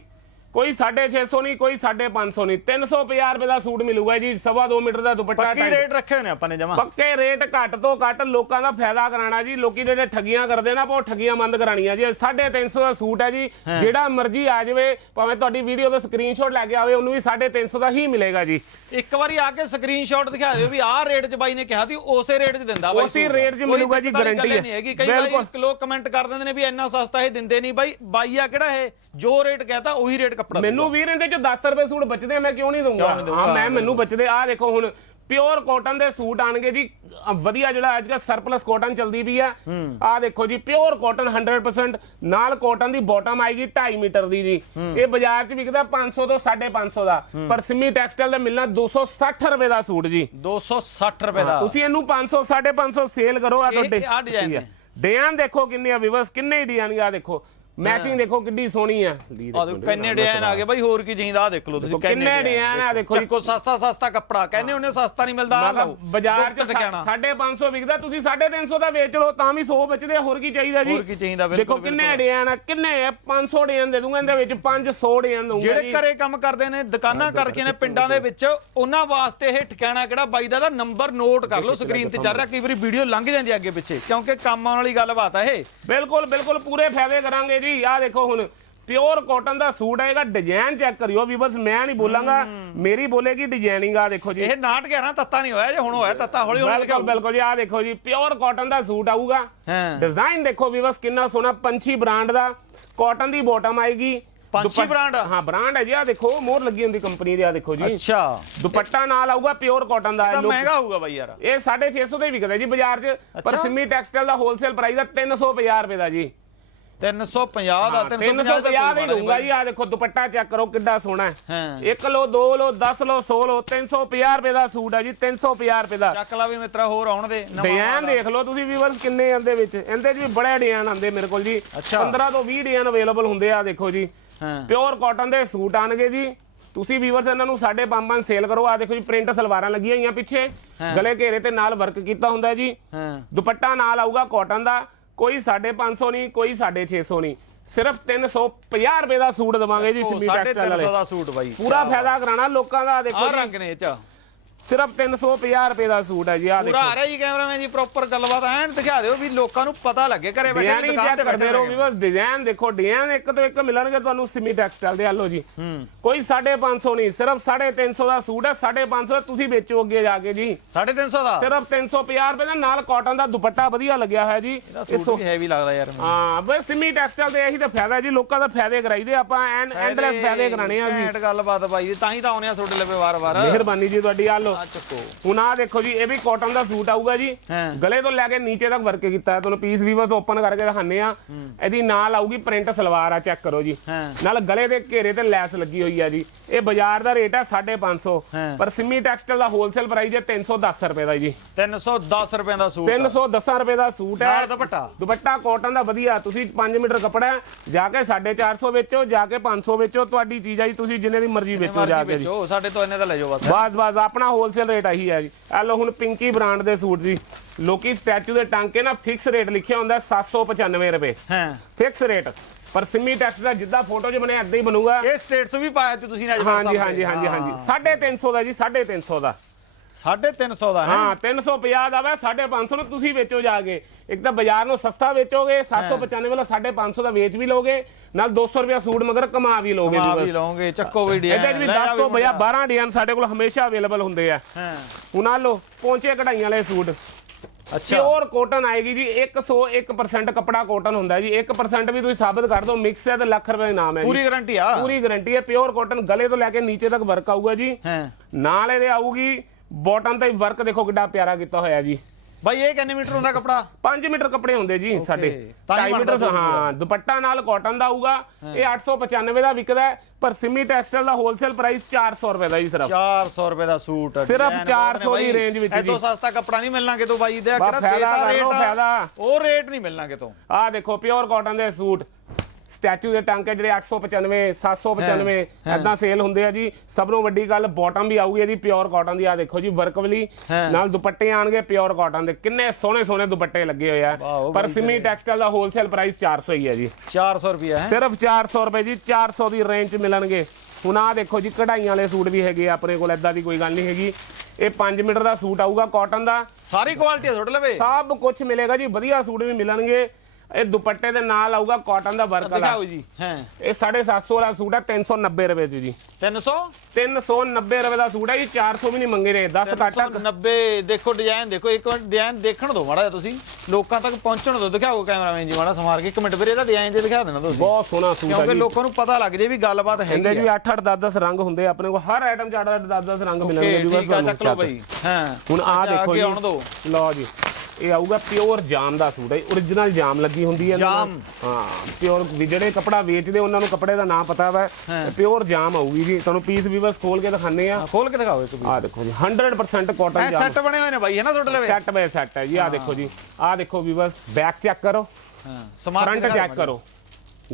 ਕੋਈ 650 ਨਹੀਂ ਕੋਈ 550 ਨਹੀਂ। 350 ਰੁਪਏ ਦਾ ਸੂਟ ਮਿਲੂਗਾ ਜੀ ਸਵਾ 2 ਮੀਟਰ ਦਾ ਦੁਪੱਟਾ ਪੱਕੀ ਰੇਟ ਰੱਖੇ ਨੇ ਆਪਾਂ ਨੇ ਜਮਾ। ਪੱਕੇ ਰੇਟ ਘੱਟ ਤੋਂ ਘੱਟ ਲੋਕਾਂ ਦਾ ਫਾਇਦਾ ਕਰਾਣਾ ਜੀ। ਲੋਕੀ ਜਿਹੜੇ ਠੱਗੀਆਂ ਕਰਦੇ ਨਾ ਉਹ ਠੱਗੀਆਂ ਬੰਦ ਕਰਾਣੀਆਂ ਜੀ। 350 ਦਾ ਸੂਟ ਹੈ ਜੀ। ਜਿਹੜਾ ਮਰਜ਼ੀ ਆ ਜਾਵੇ ਭਾਵੇਂ ਤੁਹਾਡੀ ਵੀਡੀਓ ਦਾ ਸਕਰੀਨਸ਼ਾਟ ਲੈ ਕੇ ਆਵੇ ਉਹਨੂੰ ਵੀ 350 ਦਾ ਹੀ ਮਿਲੇਗਾ ਜੀ। ਇੱਕ ਵਾਰੀ ਆ ਕੇ ਸਕਰੀਨਸ਼ਾਟ ਦਿਖਾ ਦਿਓ ਵੀ ਆਹ ਰੇਟ 'ਚ ਬਾਈ ਨੇ ਕਿਹਾ ਸੀ ਉਸੇ ਰੇਟ 'ਚ ਦਿੰਦਾ ਬਾਈ ਉਸੇ rate 'ਚ ਮਿਲੂਗਾ ਜੀ, ਗੱਲ ਹੈ। ਕਈ ਵਾਰੀ ਬਿਲਕੁਲ। ਲੋਕ ਕਮੈਂਟ ਕਰ ਦਿੰਦੇ ਨੇ ਵੀ ਇੰਨਾ ਸਸਤਾ ਇਹ ਦਿੰਦੇ ਨਹੀਂ ਬਾਈ। ਬਾਈ ਆ ਕਿਹੜਾ ਇਹ? ਜੋ ਰੇਟ ਕਹਤਾ ਉਹੀ ਰੇਟ ਕੱਪੜਾ ਮੈਨੂੰ ਵੀਰ ਇਹਦੇ ਚ 10 ਰੁਪਏ ਸੂਟ ਬਚਦੇ ਆ ਮੈਂ ਕਿਉਂ ਨਹੀਂ ਦਊਂਗਾ? ਹਾਂ ਮੈਂ। ਮੈਨੂੰ ਬਚਦੇ। ਆ ਦੇਖੋ ਹੁਣ ਪਿਓਰ ਕਾਟਨ ਦੇ ਸੂਟ ਆਣਗੇ ਜੀ। ਵਧੀਆ ਜਿਹੜਾ ਅੱਜ ਕੱਲ ਸਰਪਲਸ ਕਾਟਨ ਚਲਦੀ ਵੀ ਆ। ਆ ਦੇਖੋ ਜੀ ਪਿਓਰ ਕਾਟਨ 100% ਨਾਲ ਕਾਟਨ ਦੀ ਬਾਟਮ ਆਏਗੀ 2.5 ਮੀਟਰ ਦੀ ਜੀ। ਇਹ ਬਾਜ਼ਾਰ 'ਚ ਵਿਕਦਾ 500 ਤੋਂ 550 ਦਾ। ਪਰ ਸਿੰਮੀ ਟੈਕਸਟਾਈਲ ਦਾ ਮਿਲਣਾ 260 ਰੁਪਏ ਦਾ ਸੂਟ ਜੀ। 260 ਰੁਪਏ ਦਾ। ਤੁਸੀਂ ਇਹਨੂੰ 500 550 ਸੇਲ ਕਰੋ ਆ ਤੁਹਾਡੇ ਨੇ। ਡਿਜ਼ਾਈਨ ਦੇਖੋ ਕਿੰਨੇ ਆ ਵਿਵਸ ਕਿੰਨੇ ਹੀ ਡਿਜ਼ਾਈਨ ਆ ਦੇਖੋ। ਮੈਚਿੰਗ ਦੇਖੋ ਕਿੰਨੀ ਸੋਹਣੀ ਆ। ਆ ਦੇਖੋ ਕਿੰਨੇ ਡਿਜ਼ਾਈਨ ਆ ਗਏ ਬਾਈ ਹੋਰ ਕੀ ਚਾਹੀਦਾ ਆ ਦੇਖ ਲਓ ਤੁਸੀਂ ਕਿੰਨੇ design ਆ, ਦੇਖੋ। ਜੀ। ਚੱਕੋ ਸਸਤਾ ਸਸਤਾ ਕੱਪੜਾ ਕਹਿੰਦੇ ਉਹਨੇ ਸਸਤਾ ਨਹੀਂ ਮਿਲਦਾ ਆ ਲਓ। ਬਾਜ਼ਾਰ ਚ ਟਿਕਾਣਾ। 550 ਵਿਕਦਾ ਤੁਸੀਂ 350 ਦਾ ਵੇਚ ਲਓ ਤਾਂ ਵੀ 100 ਬਚਦੇ ਹੋਰ ਕੀ ਚਾਹੀਦਾ ਜੀ? ਹੋਰ ਕੀ ਚਾਹੀਦਾ, ਦੇਖੋ ਕਿੰਨੇ। ਡਿਜ਼ਾਈਨ ਆ ਕਿੰਨੇ ਆ? 500 ਡਿਜ਼ਾਈਨ ਦੇ ਦੂੰਗਾ ਇਹਦੇ ਵਿੱਚ 500 ਡਿਜ਼ਾਈਨ ਦੂੰਗਾ ਜਿਹੜੇ ਘਰੇ ਕੰਮ ਕਰਦੇ ਨੇ ਦੁਕਾਨਾਂ ਕਰਕੇ ਨੇ ਪਿੰਡਾਂ ਦੇ ਵਿੱਚ ਉਹਨਾਂ ਵਾਸਤੇ ਇਹ ਠਿਕਾਣਾ ਕਿਹੜਾ? ਬਾਈ ਦਾ ਦਾ ਨੰਬਰ ਨੋਟ ਕਰ ਲਓ ਸਕਰੀਨ ਤੇ ਚੱਲ ਰਿਹਾ ਕਈ ਵਾਰੀ ਵੀਡੀਓ ਲੰਘ ਜਾਂਦੀ ਅੱਗੇ ਪਿੱਛੇ ਕਿਉਂਕਿ ਕੰਮ ਆਉਣ ਵਾਲੀ ਗੱਲਬਾਤ ਆ ਇਹ। ਬਿਲਕੁਲ ਬਿਲਕੁਲ ਪੂਰੇ ਫਾਇਦੇ ਕਰਾਂਗੇ ਜੀ ਆਹ ਦੇਖੋ ਹੁਣ ਪਿਓਰ ਕਾਟਨ ਦਾ ਸੂਟ ਆਏਗਾ ਡਿਜ਼ਾਈਨ ਚੈੱਕ ਕਰਿਓ ਵੀ ਬਸ ਮੈਂ ਨਹੀਂ ਬੋਲਾਂਗਾ ਮੇਰੀ ਬੋਲੇਗੀ ਡਿਜ਼ਾਈਨਿੰਗ ਆ ਦੇਖੋ ਜੀ। ਇਹ ਨਾਟ 11 ਤੱਤਾ ਨਹੀਂ ਹੋਇਆ ਜੇ ਹੁਣ ਹੋਇਆ ਤੱਤਾ ਹੌਲੀ ਹੌਲੀ ਬਿਲਕੁਲ ਬਿਲਕੁਲ ਜੀ ਆਹ ਦੇਖੋ ਜੀ ਪਿਓਰ ਕਾਟਨ ਦਾ ਸੂਟ ਆਊਗਾ। ਹਾਂ। ਡਿਜ਼ਾਈਨ ਦੇਖੋ ਵੀ ਬਸ ਕਿੰਨਾ ਸੋਹਣਾ ਪੰਛੀ ਬ੍ਰਾਂਡ ਦਾ ਕਾਟਨ ਦੀ ਬਾਟਮ ਆਏਗੀ। ਪੰਛੀ brand? ਹਾਂ ਬ੍ਰਾਂਡ ਹੈ ਜੀ ਆ ਦੇਖੋ ਮੋਹਰ ਲੱਗੀ ਹੁੰਦੀ ਕੰਪਨੀ ਦੀ ਆ ਦੇਖੋ ਜੀ। ਅੱਛਾ। ਦੁਪੱਟਾ ਨਾਲ ਆਊਗਾ ਪਿਓਰ ਕਾਟਨ ਦਾ ਲੋਕ- ਮਹਿੰਗਾ ਹੋਊਗਾ ਬਾਈ ਯਾਰ। ਇਹ 650 ਦਾ ਵਿਕਦਾ ਜੀ ਬਾਜ਼ਾਰ 'ਚ ਪਰ। ਸਿੰਮੀ ਟੈਕਸਟਾਈਲ ਦਾ ਹੋਲਸੇਲ ਪ੍ਰਾਈਸ ਆ 350 ਰੁਪਏ ਦਾ ਜੀ। 350 ਦਾ 350 ਦਾ 350 ਹੀ ਦਊਂਗਾ ਜੀ ਆ ਦੇਖੋ ਦੁਪੱਟਾ ਚੈੱਕ ਕਰੋ ਕਿੱਡਾ ਸੋਹਣਾ ਹੈ। ਹਾਂ। ਇੱਕ ਲੋ ਦੋ ਲੋ 10 ਲੋ 100 ਲੋ 350 ਰੁਪਏ ਦਾ ਸੂਟ ਹੈ ਜੀ 350 ਰੁਪਏ ਦਾ। ਚੱਕ ਲਾ ਵੀ ਮਿੱਤਰਾ ਹੋਰ ਆਉਣ ਦੇ ਡਿਜ਼ਾਈਨ ਆ। ਦੇਖ ਲਓ ਤੁਸੀਂ ਵੀਵਰਸ ਕਿੰਨੇ ਆਂਦੇ ਵਿੱਚ। ਇਹਦੇ ਵੀ ਬੜੇ ਡਿਜ਼ਾਈਨ ਆਂਦੇ ਮੇਰੇ ਕੋਲ ਜੀ। ਅੱਛਾ। 15 ਤੋਂ 20 ਡਿਜ਼ਾਈਨ ਅਵੇਲੇਬਲ ਹੁੰਦੇ ਆ ਦੇਖੋ ਜੀ। ਪਿਓਰ ਕਾਟਨ ਦੇ ਸੂਟ ਆਣਗੇ ਜੀ। ਤੁਸੀਂ ਵੀਵਰਸ ਇਹਨਾਂ ਨੂੰ 5.5 ਸੇਲ ਕਰੋ। ਆ ਦੇਖੋ ਜੀ ਪ੍ਰਿੰਟ ਸਲਵਾਰਾਂ ਲੱਗੀਆਂ ਹੋਈਆਂ ਪਿੱਛੇ। ਗਲੇ ਘੇਰੇ ਤੇ ਨਾਲ ਵਰਕ ਕੀਤਾ ਹੁੰਦਾ ਜੀ। ਦੁਪੱਟਾ ਨਾਲ ਆਊਗਾ ਕਾਟਨ ਦਾ। ਕੋਈ 550 ਨਹੀਂ ਕੋਈ 650 ਨਹੀਂ। ਸਿਰਫ 350 ਰੁਪਏ ਦਾ ਸੂਟ ਦਵਾਂਗੇ ਜੀ ਸਿੰਮੀ ਟੈਕਸਟਾਈਲ 350 ਵਾਲੇ ਦਾ ਸੂਟ ਬਾਈ। ਪੂਰਾ ਫਾਇਦਾ ਕਰਾਣਾ ਲੋਕਾਂ ਦਾ ਦੇਖੋ ਆ ਜੀ। ਰੰਗ ਨੇ ਇਹ ਚ। ਸਿਰਫ 350 ਰੁਪਏ ਦਾ ਸੂਟ ਹੈ ਜੀ ਆ ਪੂਰਾ ਦੇਖੋ। ਆ ਰਿਹਾ ਜੀ ਕੈਮਰਾਮੈਨ ਜੀ ਪ੍ਰੋਪਰ ਗੱਲਬਾਤ ਐਨ ਦਿਖਾ ਦਿਓ ਵੀ ਲੋਕਾਂ ਨੂੰ ਪਤਾ ਲੱਗੇ ਘਰੇ ਬੈਠੇ ਡਿਜ਼ਾਈਨ ਦੁਕਾਨ ਚੈੱਕ ਤੇ ਕਰਦੇ ਬੈਠੇ ਰਹੋ ਨੇ। ਵੀ ਬਸ ਡਿਜ਼ਾਈਨ ਦੇਖੋ ਡਿਜ਼ਾਈਨ ਇੱਕ ਤੋਂ ਇੱਕ ਮਿਲਣਗੇ ਤੁਹਾਨੂੰ ਸਿਮੀ ਟੈਕਸਟਾਈਲ ਦੇ ਹਲੋ ਜੀ। ਹੂੰ। ਕੋਈ 550 ਨਹੀਂ ਸਿਰਫ 350 ਦਾ ਸੂਟ ਹੈ 550 ਦਾ ਤੁਸੀਂ ਵੇਚੋ ਅੱਗੇ ਜਾ ਕੇ ਜੀ। 350 ਦਾ? ਸਿਰਫ 350 ਰੁਪਏ ਦਾ ਨਾਲ ਕਾਟਨ ਦਾ ਦੁਪੱਟਾ ਵਧੀਆ ਲੱਗਿਆ ਹੋਇਆ ਜੀ। ਇਹਦਾ ਇਹ ਸੂਟ ਵੀ ਹੈਵੀ ਲੱਗਦਾ ਯਾਰ ਮੈਨੂੰ। ਹਾਂ ਬਸ ਸਿਮੀ ਟੈਕਸਟਾਈਲ ਦੇ ਇਹੀ ਤਾਂ ਫਾਇਦਾ ਜੀ ਲੋਕਾਂ ਦਾ ਫਾਇਦੇ ਕਰਾਈਦੇ ਆਪਾਂ ਐਨ ਐਂਡਲੈਸ ਫਾਇਦੇ ਕਰਾਣੇ ਆ ਜੀ। ਘੈਂਟ ਗੱਲਬਾਤ ਬਾਈ ਜੀ ਤਾਂ ਹੀ ਤਾਂ ਆਉਨੇ ਆ ਤੁਹਾਡੇ ਲਵੇ ਵਾਰ-ਵਾਰ। ਮਿਹਰਬਾਨੀ ਜੀ ਤੁਹਾਡੀ ਆ ਲੋ ਆ ਚੱਕੋ। ਹੁਣ ਆ ਦੇਖੋ ਜੀ ਇਹ ਵੀ ਕਾਟਨ ਦਾ ਸੂਟ ਆਊਗਾ ਜੀ। ਗਲੇ ਤੋਂ ਲੈ ਕੇ ਨੀਚੇ ਤੱਕ ਵਰਕ ਕੀਤਾ ਹੈ ਤੁਹਾਨੂੰ ਪੀਸ ਵੀ ਬਸ ਓਪਨ ਕਰਕੇ ਦਿਖਾਣੇ ਆ ਇਹਦੀ ਨਾਲ ਆਊਗੀ ਪ੍ਰਿੰਟ ਸਲਵਾਰ ਆ ਚੈੱਕ ਕਰੋ ਜੀ। ਨਾਲ ਗਲੇ ਦੇ ਘੇਰੇ ਤੇ ਲੈਸ ਲੱਗੀ ਹੋਈ ਆ ਜੀ। ਇਹ ਬਾਜ਼ਾਰ ਦਾ ਰੇਟ ਹੈ 550 ਹਾਂ। ਪਰ ਸਿੰਮੀ ਟੈਕਸਟਾਈਲ ਦਾ ਹੋਲਸੇਲ ਪ੍ਰਾਈਸ ਹੈ 310 ਰੁਪਏ ਦਾ ਜੀ। 310 ਰੁਪਏ ਦਾ ਸੂਟ 310 ਰੁਪਏ ਦਾ ਸੂਟ ਹੈ। ਨਾਲ ਦੁਪੱਟਾ। ਦੁਪੱਟਾ ਕਾਟਨ ਦਾ ਵਧੀਆ। ਤੁਸੀਂ 5 ਮੀਟਰ ਕੱਪੜਾ ਜਾ ਕੇ 450 ਵੇਚੋ ਜਾ ਕੇ 500 ਵੇਚੋ। ਤੁਹਾਡੀ ਚੀਜ਼ ਆ ਜੀ ਤੁਸੀਂ ਜਿੰਨੇ ਦੀ ਮਰਜ਼ੀ ਵੇਚੋ ਜਾ ਕੇ ਜੀ। ਵੇਚੋ ਸਾਡੇ ਤੋਂ ਇੰਨੇ ਤਾਂ ਲੈ ਜਾਓ ਬਸ। ਬਸ ਬਸ ਆਪਣਾ ਹੋਲਸੇਲ ਰੇਟ ਆਹੀ ਹੈ ਜੀ। ਆ ਲਓ ਹੁਣ ਪਿੰਕੀ ਬ੍ਰਾਂਡ ਦੇ ਸੂਟ ਜੀ। ਲੋਕੀ ਸਟੈਚੂ ਦੇ ਟਾਂਕੇ ਨਾ ਫਿਕਸ ਰੇਟ ਲਿਖਿਆ ਹੁੰਦਾ 795 ਰੁਪਏ। ਹਾਂ। ਫਿਕਸ ਰੇਟ ਪਰ ਸਿੰਮੀ ਟੈਕਸ ਦਾ ਜਿੱਦਾਂ ਫੋਟੋ 'ਚ ਬਣਿਆ ਏਦਾਂ ਹੀ ਬਣੂਗਾ। ਇਹ ਸਟੇਟਸ ਵੀ ਪਾਇਆ ਤੇ ਤੁਸੀਂ ਨੇ ਅੱਜ ਹਾਂਜੀ ਹਾਂਜੀ ਹਾਂਜੀ ਹਾਂਜੀ। 350 ਦਾ ਜੀ 350 ਦਾ। 350 ਦਾ ਹੈ। ਹਾਂ 350 ਦਾ ਵਾ 550 ਨੂੰ ਤੁਸੀਂ ਵੇਚੋ ਜਾ ਕੇ। ਇੱਕ ਤਾਂ ਬਾਜ਼ਾਰ ਨੂੰ ਸਸਤਾ ਵੇਚੋਗੇ 795 ਵਾਲਾ 550 ਦਾ ਵੇਚ ਵੀ ਲੋਗੇ ਨਾਲ 200 ਰੁਪਿਆ ਸੂਟ ਮਗਰ ਕਮਾ ਵੀ ਲੋਗੇ ਕਮਾ ਵੀ ਲਓਗੇ ਚੱਕੋ ਵੀ ਇਹਦੇ ਡਿਜ਼ਾਈਨ ਵੀ 10 ਤੋਂ ਬਜਾ 12 ਡਿਜ਼ਾਈਨ ਸਾਡੇ ਕੋਲ ਹਮੇਸ਼ਾ ਅਵੇਲੇਬਲ ਹੁੰਦੇ ਆ। ਹਾਂ। ਆ ਲਓ ਪਹੁੰਚੇ ਕਢਾਈਆਂ ਵਾਲੇ ਸੂਟ। ਅੱਛਾ। ਪਿਓਰ ਕਾਟਨ ਆਏਗੀ ਜੀ 101% ਕੱਪੜਾ ਕਾਟਨ ਹੁੰਦਾ ਜੀ। 1% ਵੀ ਤੁਸੀਂ ਸਾਬਤ ਕਰ ਦਿਓ ਮਿਕਸ ਹੈ ਤੇ ਲੱਖ ਰੁਪਏ ਦਾ ਇਨਾਮ ਹੈ ਪੂਰੀ ਗਾਰੰਟੀ ਆ? ਪੂਰੀ ਗਾਰੰਟੀ ਹੈ ਪਿਓਰ ਕਾਟਨ ਗਲੇ ਤੋਂ ਲੈ ਕੇ ਨੀਚੇ ਤੱਕ ਵਰਕ ਆਊਗਾ ਜੀ। ਹਾਂ। ਨਾਲ ਇਹਦੇ ਆਊਗੀ ਬਾਟਮ ਤੇ ਵਰਕ ਦੇਖੋ ਕਿੱਡਾ ਪਿਆਰਾ ਕੀਤਾ ਹੋਇਆ ਜੀ। ਬਾਈ ਇਹ ਕਿੰਨੇ ਮੀਟਰ ਹੁੰਦਾ ਕਪੜਾ? 5 ਮੀਟਰ ਕੱਪੜੇ ਹੁੰਦੇ ਜੀ ਸਾਡੇ। ਤਾਂ ਹੀ 2.5 ਬਣਦਾ ਮੀਟਰ ਹਾਂ ਦੁਪੱਟਾ ਨਾਲ ਕਾਟਨ ਦਾ ਆਊਗਾ ਇਹ 895 ਦਾ ਵਿਕਦਾ ਪਰ ਸਿਮੀ ਟੈਕਸਟਾਈਲ ਦਾ ਹੋਲਸੇਲ ਪ੍ਰਾਈਸ 400 ਰੁਪਏ ਦਾ ਜੀ ਸਿਰਫ। 400 ਰੁਪਏ ਦਾ ਸੂਟ ਸਿਰਫ design 400 ਦੀ range ਵਿੱਚ ਇਹ ਤੋਂ ਜੀ। ਸਸਤਾ ਕਪੜਾ ਨਹੀਂ ਮਿਲਣਾ ਕਿਤੋਂ ਬਾਈ ਦੇ ਕਿਹੜਾ ਫਾਇਦਾ। ਉਹ ਰੇਟ ਨਹੀਂ ਮਿਲਣਾ ਕਿਤੋਂ। ਆਹ ਦੇਖੋ ਪਿਓਰ ਕਾਟਨ ਦੇ ਸੂਟ। ਸਟੈਚੂ ਦੇ ਟਾਂਕੇ ਜਿਹੜੇ 895 795 ਹਾਂ। ਐਦਾਂ ਸੇਲ ਹੁੰਦੇ ਆ ਜੀ। ਸਭ ਤੋਂ ਵੱਡੀ ਗੱਲ ਬਾਟਮ ਵੀ ਆਊਗੀ ਇਹਦੀ ਪਿਓਰ ਕਾਟਨ ਦੀ। ਆ ਦੇਖੋ ਜੀ ਵਰਕ ਵਾਲੀ। ਨਾਲ ਦੁਪੱਟੇ ਆਣਗੇ ਪਿਓਰ ਕਾਟਨ ਦੇ। ਕਿੰਨੇ ਸੋਹਣੇ ਸੋਹਣੇ ਦੁਪੱਟੇ ਲੱਗੇ ਹੋਏ ਆ। ਪਰ ਸਿਮੀ ਟੈਕਸਟਾਈਲ ਦਾ ਹੋਲਸੇਲ ਪ੍ਰਾਈਸ 400 ਹੀ ਹੈ ਜੀ। 400 ਰੁਪਿਆ ਹੈ? ਸਿਰਫ 400 ਰੁਪਏ ਜੀ 400 ਦੀ ਰੇਂਜ ਮਿਲਣਗੇ। ਹੁਣ ਆਹ ਦੇਖੋ ਜੀ ਕਢਾਈਆਂ ਵਾਲੇ ਸੂਟ ਵੀ ਹੈਗੇ ਆ ਆਪਣੇ ਕੋਲ ਐਦਾਂ ਦੀ ਕੋਈ ਗੱਲ ਨਹੀਂ ਹੈਗੀ। ਇਹ 5 ਮੀਟਰ ਦਾ ਸੂਟ ਆਊਗਾ ਕਾਟਨ ਦਾ। ਸਾਰੀ ਕੁਆਲਿਟੀ ਤੁਹਾਡੇ ਲਵੇ ਸਭ ਕੁਝ ਮਿਲੇਗਾ ਜੀ ਵਧੀਆ ਸੂਟ ਵੀ ਮਿਲਣਗੇ। ਇਹ ਦੁਪੱਟੇ ਦੇ ਨਾਲ ਆਊਗਾ ਕਾਟਨ ਦਾ ਵਰਕ ਵਾਲਾ। ਦਿਖਾਓ ਜੀ। ਹਾਂ। ਇਹ 750 ਵਾਲਾ ਸੂਟ ਹੈ 390 ਰੁਪਏ 'ਚ ਜੀ। 300 390 ਰੁਪਏ ਦਾ ਸੂਟ ਹੈ ਜੀ 400 ਵੀ ਨਹੀਂ ਮੰਗੇ ਰਹੇ 10 ਘੱਟ 390 ਦੇਖੋ ਡਿਜ਼ਾਈਨ ਦੇਖੋ ਇੱਕ ਮਿੰਟ ਡਿਜ਼ਾਈਨ ਦੇਖਣ ਦਿਓ ਮਾੜਾ ਤੁਸੀਂ। ਲੋਕਾਂ ਤੱਕ ਪਹੁੰਚਣ ਦਿਓ ਦਿਖਾਓ ਕੈਮਰਾਮੈਨ ਜੀ ਮਾੜਾ ਸਮਾਰ ਕੇ। ਇੱਕ ਮਿੰਟ ਵੀਰੇ ਇਹਦਾ ਡਿਜ਼ਾਈਨ ਜੇ ਦਿਖਾ ਦੇਣਾ ਤੁਸੀਂ। ਬਹੁਤ ਸੋਹਣਾ ਸੂਟ ਹੈ ਕਿਉਂਕਿ ਲੋਕਾਂ ਨੂੰ ਪਤਾ ਲੱਗ ਜੇ ਵੀ ਗੱਲਬਾਤ ਕਹਿੰਦੇ ਹੈਗੀ ਜੀ ਆ। 8 8 10 10 ਰੰਗ ਹੁੰਦੇ ਆ ਆਪਣੇ ਕੋਲ। ਹਰ ਆਈਟਮ 'ਚ 8 8 10 10 ਰੰਗ ਮਿਲਣਗੇ ਜੀ ਬਸ ਠੀਕ ਆ ਚੱਕ ਲਓ। ਬਾਈ। ਹਾਂ। ਹੁਣ ਆ ਦੇਖੋ ਜੀ। ਲਓ ਜੀ। ਇਹ ਆਊਗਾ ਪਿਓਰ ਜਾਮ ਦਾ ਸੂਟ ਹੈ origignal ਜਾਮ ਲੱਗੀ ਹੁੰਦੀ ਹੈ ਇਹਨਾਂ ਨਾਲ। ਜਾਮ। ਹਾਂ ਪਿਓਰ ਜਿਹੜੇ ਕਪੜਾ ਵੇਚਦੇ ਉਹਨਾਂ ਨੂੰ ਕਪੜੇ ਦਾ ਨਾਮ ਪਤਾ ਵਾ। ਹਾਂ। ਪਿਓਰ ਜਾਮ ਆਊਗੀ ਜੀ। ਤੁਹਾਨੂੰ ਪੀਸ ਵੀ ਬਸ ਖੋਲ ਕੇ ਦਿਖਾਣੇ ਆ ਹਾਂ, ਖੋਲ ਕੇ ਦਿਖਾਓ ਇੱਕ ਵੀ ਆ ਦੇਖੋ ਜੀ 100% ਕਾਟਨ ਐ ਜਾਮ। ਸੈੱਟ ਬਣੇ ਹੋਏ ਨੇ ਬਾਈ ਹੈ ਨਾ ਤੁਹਾਡੇ ਲਵੇ? ਸੈੱਟ ਬਾਈ ਸੈੱਟ ਹੈ ਜੀ। ਆ ਦੇਖੋ ਜੀ। ਆ ਦੇਖੋ ਵੀ ਬਸ ਬੈਕ ਚੈੱਕ ਕਰੋ। ਹਾਂ ਸਮਾਰ ਫਰੰਟ ਚੈੱਕ ਕਰੋ।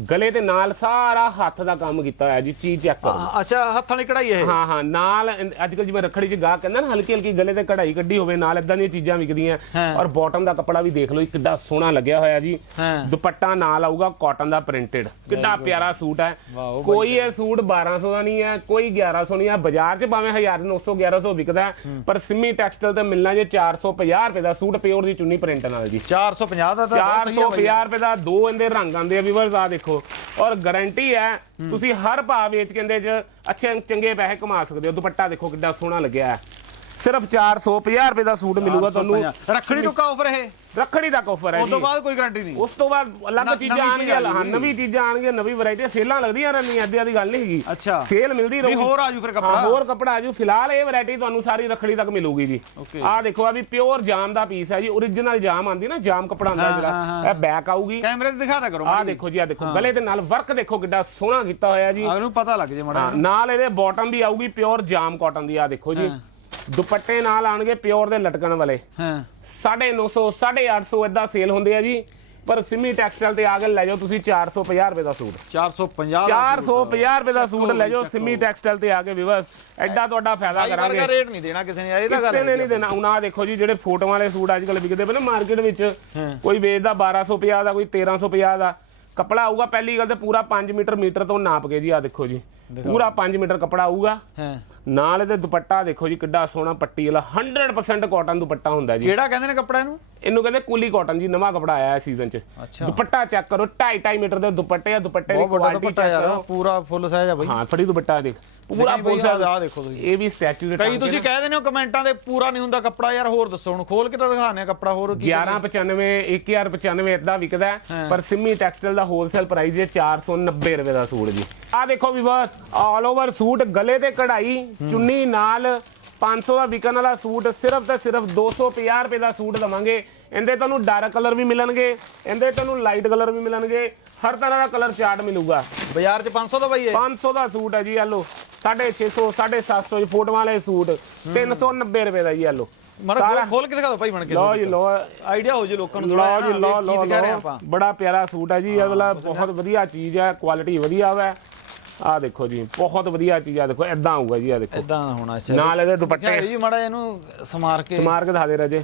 ਗਲੇ ਦੇ ਨਾਲ ਸਾਰਾ ਹੱਥ ਦਾ ਕੰਮ ਕੀਤਾ ਹੋਇਆ ਜੀ ਚੀਜ਼ ਚੈੱਕ ਕਰੋ। ਹਾਂ, ਅੱਛਾ ਹੱਥ ਵਾਲੀ ਕਢਾਈ ਇਹ? ਹਾਂ ਹਾਂ ਨਾਲ ਅੱਜ ਕੱਲ ਜਿਵੇਂ ਰੱਖੜੀ 'ਚ ਗਾਹ ਕਹਿੰਦਾ ਨਾ ਹਲਕੀ ਹਲਕੀ ਗਲੇ ਤੇ ਕਢਾਈ ਕੱਢੀ ਹੋਵੇ ਨਾਲ ਇਦਾਂ ਦੀਆਂ ਚੀਜ਼ਾਂ ਵਿਕਦੀਆਂ। ਹਾਂ। ਔਰ ਬਾਟਮ ਦਾ ਕੱਪੜਾ ਵੀ ਦੇਖ ਲਓ ਜੀ, ਕਿੱਡਾ ਸੋਹਣਾ ਲੱਗਿਆ ਹੋਇਆ ਜੀ। ਹਾਂ। ਦੁਪੱਟਾ ਨਾਲ ਆਊਗਾ ਕਾਟਨ ਦਾ ਪ੍ਰਿੰਟਡ ਕਿੱਡਾ ਪਿਆਰਾ ਸੂਟ ਹੈ। ਕੋਈ ਇਹ ਸੂਟ 1200 ਦਾ ਨਹੀਂ ਹੈ ਕੋਈ 1100 ਨਹੀਂ ਹੈ। ਬਾਜ਼ਾਰ 'ਚ ਭਾਵੇਂ 1900 1100 ਵਿਕਦਾ ਹੈ, ਪਰ ਸਿੰਮੀ ਟੈਕਸਟਾਈਲ ਤੇ ਮਿਲਣਾ ਜੇ 450 ਰੁਪਏ ਦਾ ਸੂਟ ਪਿਓਰ ਦੀ ਚੁੰਨੀ ਪ੍ਰਿੰਟ ਨਾਲ ਜੀ। 450 ਦਾ ਤਾਂ ਬਹੁਤ ਸਹੀ ਆ ਬਾਈ 450 ਰੁਪਏ ਦਾ ਦੋ ਇਹਦੇ ਰੰਗ ਆਂਦੇ ਆ ਵੀਵਰਸ ਆ ਦੇਖੋ। ਔਰ ਗਾਰੰਟੀ ਹੈ। ਤੁਸੀਂ ਹਰ ਭਾਅ ਵੇਚ ਕੇ ਇਹਦੇ ਚ ਅੱਛੇ ਚੰਗੇ ਪੈਸੇ ਕਮਾ ਸਕਦੇ ਹੋ। ਦੁਪੱਟਾ ਦੇਖੋ ਕਿੱਡਾ ਸੋਹਣਾ ਲੱਗਿਆ ਹੈ। ਸਿਰਫ 450 ਰੁਪਏ ਦਾ ਸੂਟ ਮਿਲੂਗਾ ਤੁਹਾਨੂੰ। ਰੱਖੜੀ ਤੋਂ ਕਾ ਆਫਰ ਇਹ? ਰੱਖੜੀ ਤੱਕ ਆਫਰ ਹੈ ਉਸ ਤੋਂ ਬਾਅਦ ਕੋਈ ਗਾਰੰਟੀ ਨਹੀਂ। ਉਸ ਤੋਂ ਬਾਅਦ ਅਲੱਗ ਚੀਜ਼ਾਂ ਆਣਗੀਆਂ ਆ ਹਾਂ। ਨਵੀਂ ਚੀਜ਼ਾਂ ਆਣਗੀਆਂ ਨਵੀਂ ਵੈਰਾਈਟੀ ਸੇਲਾਂ ਲੱਗਦੀਆਂ ਰਹਿੰਦੀਆਂ ਏਦਾਂ ਦੀ ਗੱਲ ਨਹੀਂ ਹੈਗੀ। ਅੱਛਾ। ਸੇਲ ਮਿਲਦੀ ਰਹੂਗੀ। ਹੋਰ ਆਜੂ ਫਿਰ ਕੱਪੜਾ। ਹੋਰ ਕੱਪੜਾ ਆਜੂ। ਫਿਲਹਾਲ ਇਹ ਵੈਰਾਈਟੀ ਤੁਹਾਨੂੰ ਸਾਰੀ ਰੱਖੜੀ ਤੱਕ ਮਿਲੂਗੀ ਜੀ। ਆਹ ਦੇਖੋ ਆ ਵੀ ਪਿਓਰ ਜਾਮ ਦਾ ਪੀਸ ਹੈ ਜੀ। Origignal ਜਾਮ ਆਂਦੀ ਨਾ ਜਾਮ ਕੱਪੜਾ ਹਾਂ, ਜਿਹੜਾ। ਇਹ ਬੈਕ ਆਊਗੀ। ਕੈਮਰੇ ਤੇ ਦਿਖਾ ਦਿਆ ਕਰੋ ਆਹ ਦੇਖੋ ਜੀ ਆਹ ਦੇਖੋ। ਗਲੇ ਦੇ ਨਾਲ ਵਰਕ ਦੇਖੋ ਕਿੱਡਾ ਸੋਹਣਾ ਕੀਤਾ ਹੋਇਆ ਜੀ। ਨੂੰ ਪਤਾ ਲੱਗ ਜੇ ਮਾੜਾ ਨਾਲ ਇਹਦੇ ਬਾਟਮ ਵੀ ਆਊਗੀ ਪਿਓਰ ਜਾਮ ਕਾਟਨ ਦੀ ਆ ਦੇਖੋ ਜੀ। ਦੁਪੱਟੇ ਨਾਲ ਆਣਗੇ ਪਿਓਰ ਦੇ ਲਟਕਣ ਵਾਲੇ। ਹਾਂ। 950 850 ਇਦਾਂ ਸੇਲ ਹੁੰਦੇ ਆ ਜੀ। ਪਰ ਸਿਮੀ ਟੈਕਸਟਾਈਲ ਤੇ ਆ ਕੇ ਲੈ ਜਾਓ ਤੁਸੀਂ 450 ਰੁਪਏ ਦਾ ਸੂਟ। 450 ਦਾ 450 ਰੁਪਏ ਦਾ ਸੂਟ ਲੈ ਜਾਓ। ਸਿਮੀ ਟੈਕਸਟਾਈਲ ਤੇ ਆ ਕੇ ਵਿਵਸ। ਐਡਾ ਤੁਹਾਡਾ ਫਾਇਦਾ ਕਰਾਂਗੇ। ਰੇਟ ਨਹੀਂ ਦੇਣਾ ਕਿਸੇ ਨੇ ਯਾਰ ਇਹ ਤਾਂ ਗੱਲ ਕਿਸੇ ਨੇ ਨਹੀਂ ਦੇਣਾ। ਆਹ ਦੇਖੋ ਜੀ ਜਿਹੜੇ ਫੋਟੋਆਂ ਵਾਲੇ ਸੂਟ ਅੱਜ ਕੱਲ ਵਿਕਦੇ ਪਏ ਨੇ ਮਾਰਕੀਟ ਵਿੱਚ। ਕੋਈ ਵੇਚਦਾ 1250 ਦਾ ਕੋਈ 1350 ਦਾ। ਕਪੜਾ ਆਊਗਾ ਪਹਿਲੀ ਗੱਲ ਤੇ ਪੂਰਾ 5 ਮੀਟਰ ਮੀਟਰ ਤੋਂ ਨਾਪ ਕੇ ਜੀ ਆ ਦੇਖੋ ਜੀ। ਪੂਰਾ 5 ਮੀਟਰ ਕਪੜਾ ਆਊਗਾ। ਹਾਂ। ਨਾਲ ਇਹਦੇ ਦੁਪੱਟਾ ਦੇਖੋ ਜੀ ਕਿੱਡਾ ਸੋਹਣਾ ਪੱਟੀ ਵਾਲਾ। 100% ਕਾਟਨ ਦੁਪੱਟਾ ਹੁੰਦਾ ਜੀ। ਕਿਹੜਾ ਕਹਿੰਦੇ ਨੇ ਕੱਪੜਾ ਇਹਨੂੰ? ਇਹਨੂੰ ਕਹਿੰਦੇ ਕੂਲੀ ਕਾਟਨ ਜੀ ਨਵਾਂ ਕਪੜਾ ਆਇਆ ਹੈ ਸੀਜ਼ਨ 'ਚ। ਦੁਪੱਟਾ ਚੈੱਕ ਕਰੋ 2.5 2.5 ਮੀਟਰ ਦੇ ਦੁਪੱਟੇ ਆ ਦੁਪੱਟੇ ਦੀ ਕੁਆਲਿਟੀ ਚੈੱਕ ਕਰੋ। ਪੂਰਾ ਫੁੱਲ ਸਾਈਜ਼ ਆ ਬਾਈ। ਹਾਂ ਫੜੀ ਦੁਪੱਟਾ ਦੇਖ। ਪੂਰਾ ਫੁੱਲ ਸਾਈਜ਼ ਆਹ ਦੇਖੋ ਤੁਸੀਂ। ਇਹ ਵੀ ਸਟੈਚੂ ਦੇ ਕਈ ਤੁਸੀਂ। ਕਹਿ ਦਿੰਦੇ ਹੋ ਕਮੈਂਟਾਂ ਦੇ ਪੂਰਾ ਨਹੀਂ ਹੁੰਦਾ ਕੱਪੜਾ ਯਾਰ ਹੋਰ ਦੱਸੋ ਹੁਣ ਖੋਲ ਕੇ ਤਾਂ ਦਿਖਾਣੇ ਕੱਪੜਾ ਹੋਰ ਕੀ 1195 1095 ਇਦਾਂ ਵਿਕਦਾ। ਪਰ ਸਿੰਮੀ ਟੈਕਸਟਾਈਲ ਦਾ ਹੋਲਸੇਲ ਪ੍ਰਾਈਸ ਹੈ 490 ਰੁਪਏ ਦਾ ਸੂਟ ਜੀ। ਆ ਦੇਖੋ ਵੀ ਬਸ ਆਲ ਓਵਰ ਸੂਟ ਗਲੇ ਤੇ ਕਢਾਈ ਚੁੰਨੀ ਨਾਲ 500 ਦਾ ਵਿਕਣ ਵਾਲਾ ਸੂਟ ਸਿਰਫ ਤੇ ਸਿਰਫ 250 ਰੁਪਏ ਦਾ ਸੂਟ ਦਵਾਂਗੇ ਇਹਦੇ ਤੁਹਾਨੂੰ ਡਾਰਕ ਕਲਰ ਵੀ ਮਿਲਣਗੇ ਇਹਦੇ ਤੁਹਾਨੂੰ ਲਾਈਟ ਕਲਰ ਵੀ ਮਿਲਣਗੇ। ਹਰ ਤਰ੍ਹਾਂ ਦਾ ਕਲਰ ਚਾਰਟ ਮਿਲੂਗਾ। ਬਾਜ਼ਾਰ 'ਚ 500 ਦਾ ਬਾਈ ਇਹ? 500 ਦਾ ਸੂਟ ਹੈ ਜੀ ਇਹ ਲਓ। 650 750 ਫੋਟੋਆਂ ਵਾਲੇ ਸੂਟ 390 ਰੁਪਏ ਦਾ ਜੀ ਲਓ। ਮੜਾ ਸਾਰਾ- ਖੋਲ ਕੇ ਦਿਖਾ ਦਿਓ ਭਾਈ ਬਣ ਕੇ ਲਓ ਜੀ ਲਓ। ਆਈਡੀਆ ਹੋ ਜੇ ਲੋਕਾਂ ਨੂੰ ਲਓ ਥੋੜਾ ਜੀ ਲਓ ਲਓ ਬੜਾ ਪਿਆਰਾ ਸੂਟ ਹੈ ਜੀ ਵਾਲਾ ਬਹੁਤ ਵਧੀਆ ਚੀਜ਼ ਹੈ ਕੁਆਲਿਟੀ ਵਧੀਆ ਵਾ। ਆ ਦੇਖੋ ਜੀ ਬਹੁਤ ਵਧੀਆ ਚੀਜ਼ ਆ ਦੇਖੋ ਐਦਾਂ ਆਊਗਾ ਜੀ ਆ ਦੇਖੋ। ਇਦਾਂ ਹੋਣਾ ਅੱਛਾ ਨਾਲ ਇਹਦੇ ਦੁਪੱਟੇ ਜੀ ਮੜਾ ਇਹਨੂੰ ਸਮਾਰ ਕੇ ਸਮਾਰ ਕੇ ਦਿਖਾ ਦੇ ਰਾਜੇ।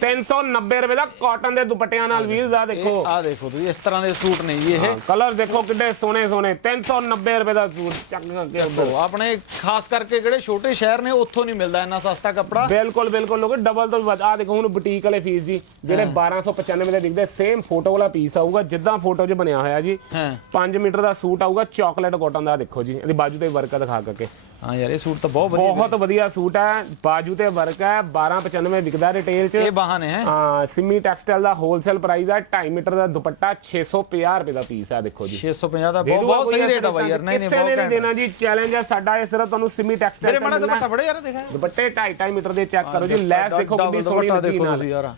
390 ਰੁਪਏ ਦਾ ਕਾਟਨ ਦੇ ਦੁਪੱਟਿਆਂ ਨਾਲ ਵੀਰ ਦਾ ਦੇਖੋ। ਆ ਦੇਖੋ ਤੁਸੀਂ ਇਸ ਤਰ੍ਹਾਂ ਦੇ ਸੂਟ ਨੇ ਜੀ ਇਹ। ਕਲਰ ਦੇਖੋ ਕਿੱਡੇ ਸੋਹਣੇ ਸੋਹਣੇ 390 ਰੁਪਏ ਦਾ ਸੂਟ ਚੱਕ ਕੇ ਉੱਧਰ। ਦੇਖੋ, ਆਪਣੇ ਖਾਸ ਕਰਕੇ ਜਿਹੜੇ ਛੋਟੇ ਸ਼ਹਿਰ ਨੇ ਉੱਥੋਂ ਨਹੀਂ ਮਿਲਦਾ ਇੰਨਾ ਸਸਤਾ ਕੱਪੜਾ। ਬਿਲਕੁਲ ਬਿਲਕੁਲ ਲੋਕ ਡਬਲ ਤੋਂ ਵੱਧ। ਆ ਦੇਖੋ ਹੁਣ ਬੁਟੀਕ ਵਾਲੇ ਫੀਸ ਜੀ ਜਿਹੜੇ 1295 ਦੇ ਵਿਕਦੇ ਸੇਮ ਫੋਟੋ ਵਾਲਾ ਪੀਸ ਆਊਗਾ ਜਿੱਦਾਂ ਫੋਟੋ 'ਚ ਬਣਿਆ ਹੋਇਆ ਜੀ। ਹਾਂ। 5 ਮੀਟਰ ਦਾ ਸੂਟ ਆਊਗਾ ਚਾਕਲੇਟ ਕਾਟਨ ਦਾ ਦੇਖੋ ਜੀ ਇਹਦੀ ਬਾਜੂ ਤੇ ਵਰਕ ਦਿਖਾ ਕੇ ਹਾਂ ਯਾਰ ਇਹ ਸੂਟ ਤਾਂ ਬਹੁਤ ਵਧੀਆ ਬਹੁਤ ਵਧੀਆ ਸੂਟ ਹੈ। ਬਾਜੂ ਤੇ ਵਰਕ ਹੈ 1295 ਵਿਕਦਾ ਰਿਟੇਲ 'ਚ। ਇਹ ਬਾਹਾਂ ਨੇ ਹੈ। ਹਾਂ ਸਿਮੀ ਟੈਕਸਟਾਈਲ ਦਾ ਹੋਲਸੇਲ ਪ੍ਰਾਈਸ ਹੈ 2.5 ਮੀਟਰ ਦਾ ਦੁਪੱਟਾ 650 ਰੁਪਏ ਦਾ ਪੀਸ ਹੈ ਦੇਖੋ ਜੀ। 650 ਦਾ ਬਹੁਤ ਬਹੁਤ ਸਹੀ ਰੇਟ ਆ ਬਾਈ ਯਾਰ। ਨਹੀਂ ਨਹੀਂ ਬਹੁਤ ਘੈਂਟ ਦੇਣਾ ਜੀ ਚੈਲੰਜ ਹੈ ਸਾਡਾ ਇਹ ਸਿਰਫ ਤੁਹਾਨੂੰ ਸਿਮੀ ਟੈਕਸਟਾਈਲ ਮੇਰੇ ਮਾੜਾ ਦੁਪੱਟਾ ਫੜੇ ਯਾਰ ਦੇਖਾ। ਦੁਪੱਟੇ 2.5 ਮੀਟਰ ਦੇ ਚੈੱਕ ਕਰੋ ਜੀ ਲੈਸ ਦੇਖੋ ਕਿੰਨੀ ਸੋਹਣੀ ਲੱਗੀ ਨਾਲ। ਯਾਰ।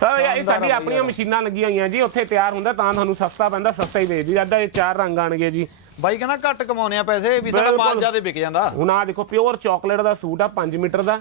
ਸਰ ਇਹ ਸਾਡੀ ਆਪਣੀਆਂ ਮਸ਼ੀਨਾਂ ਲੱਗੀਆਂ ਹੋਈਆਂ ਜੀ ਉੱਥੇ ਤਿਆਰ ਹੁੰਦਾ ਤਾਂ ਤੁਹਾਨੂੰ ਸਸਤਾ ਪੈਂਦਾ ਸਸਤਾ ਹੀ ਵੇਚਦੀ ਜਾਂਦਾ ਇਹ ਚਾਰ ਰੰਗ ਆਣਗੇ ਜੀ। ਬਾਈ ਕਹਿੰਦਾ ਘੱਟ ਕਮਾਉਨੇ ਆ ਪੈਸੇ ਵੀ ਸਾਡਾ ਮਾਲ ਬਿਲਕੁਲ। ਜਿਆਦੇ ਵਿਕ ਜਾਂਦਾ। ਹੁਣ ਆ ਦੇਖੋ ਪਿਓਰ ਚਾਕਲੇਟ ਦਾ ਸੂਟ ਆ 5 ਮੀਟਰ ਦਾ।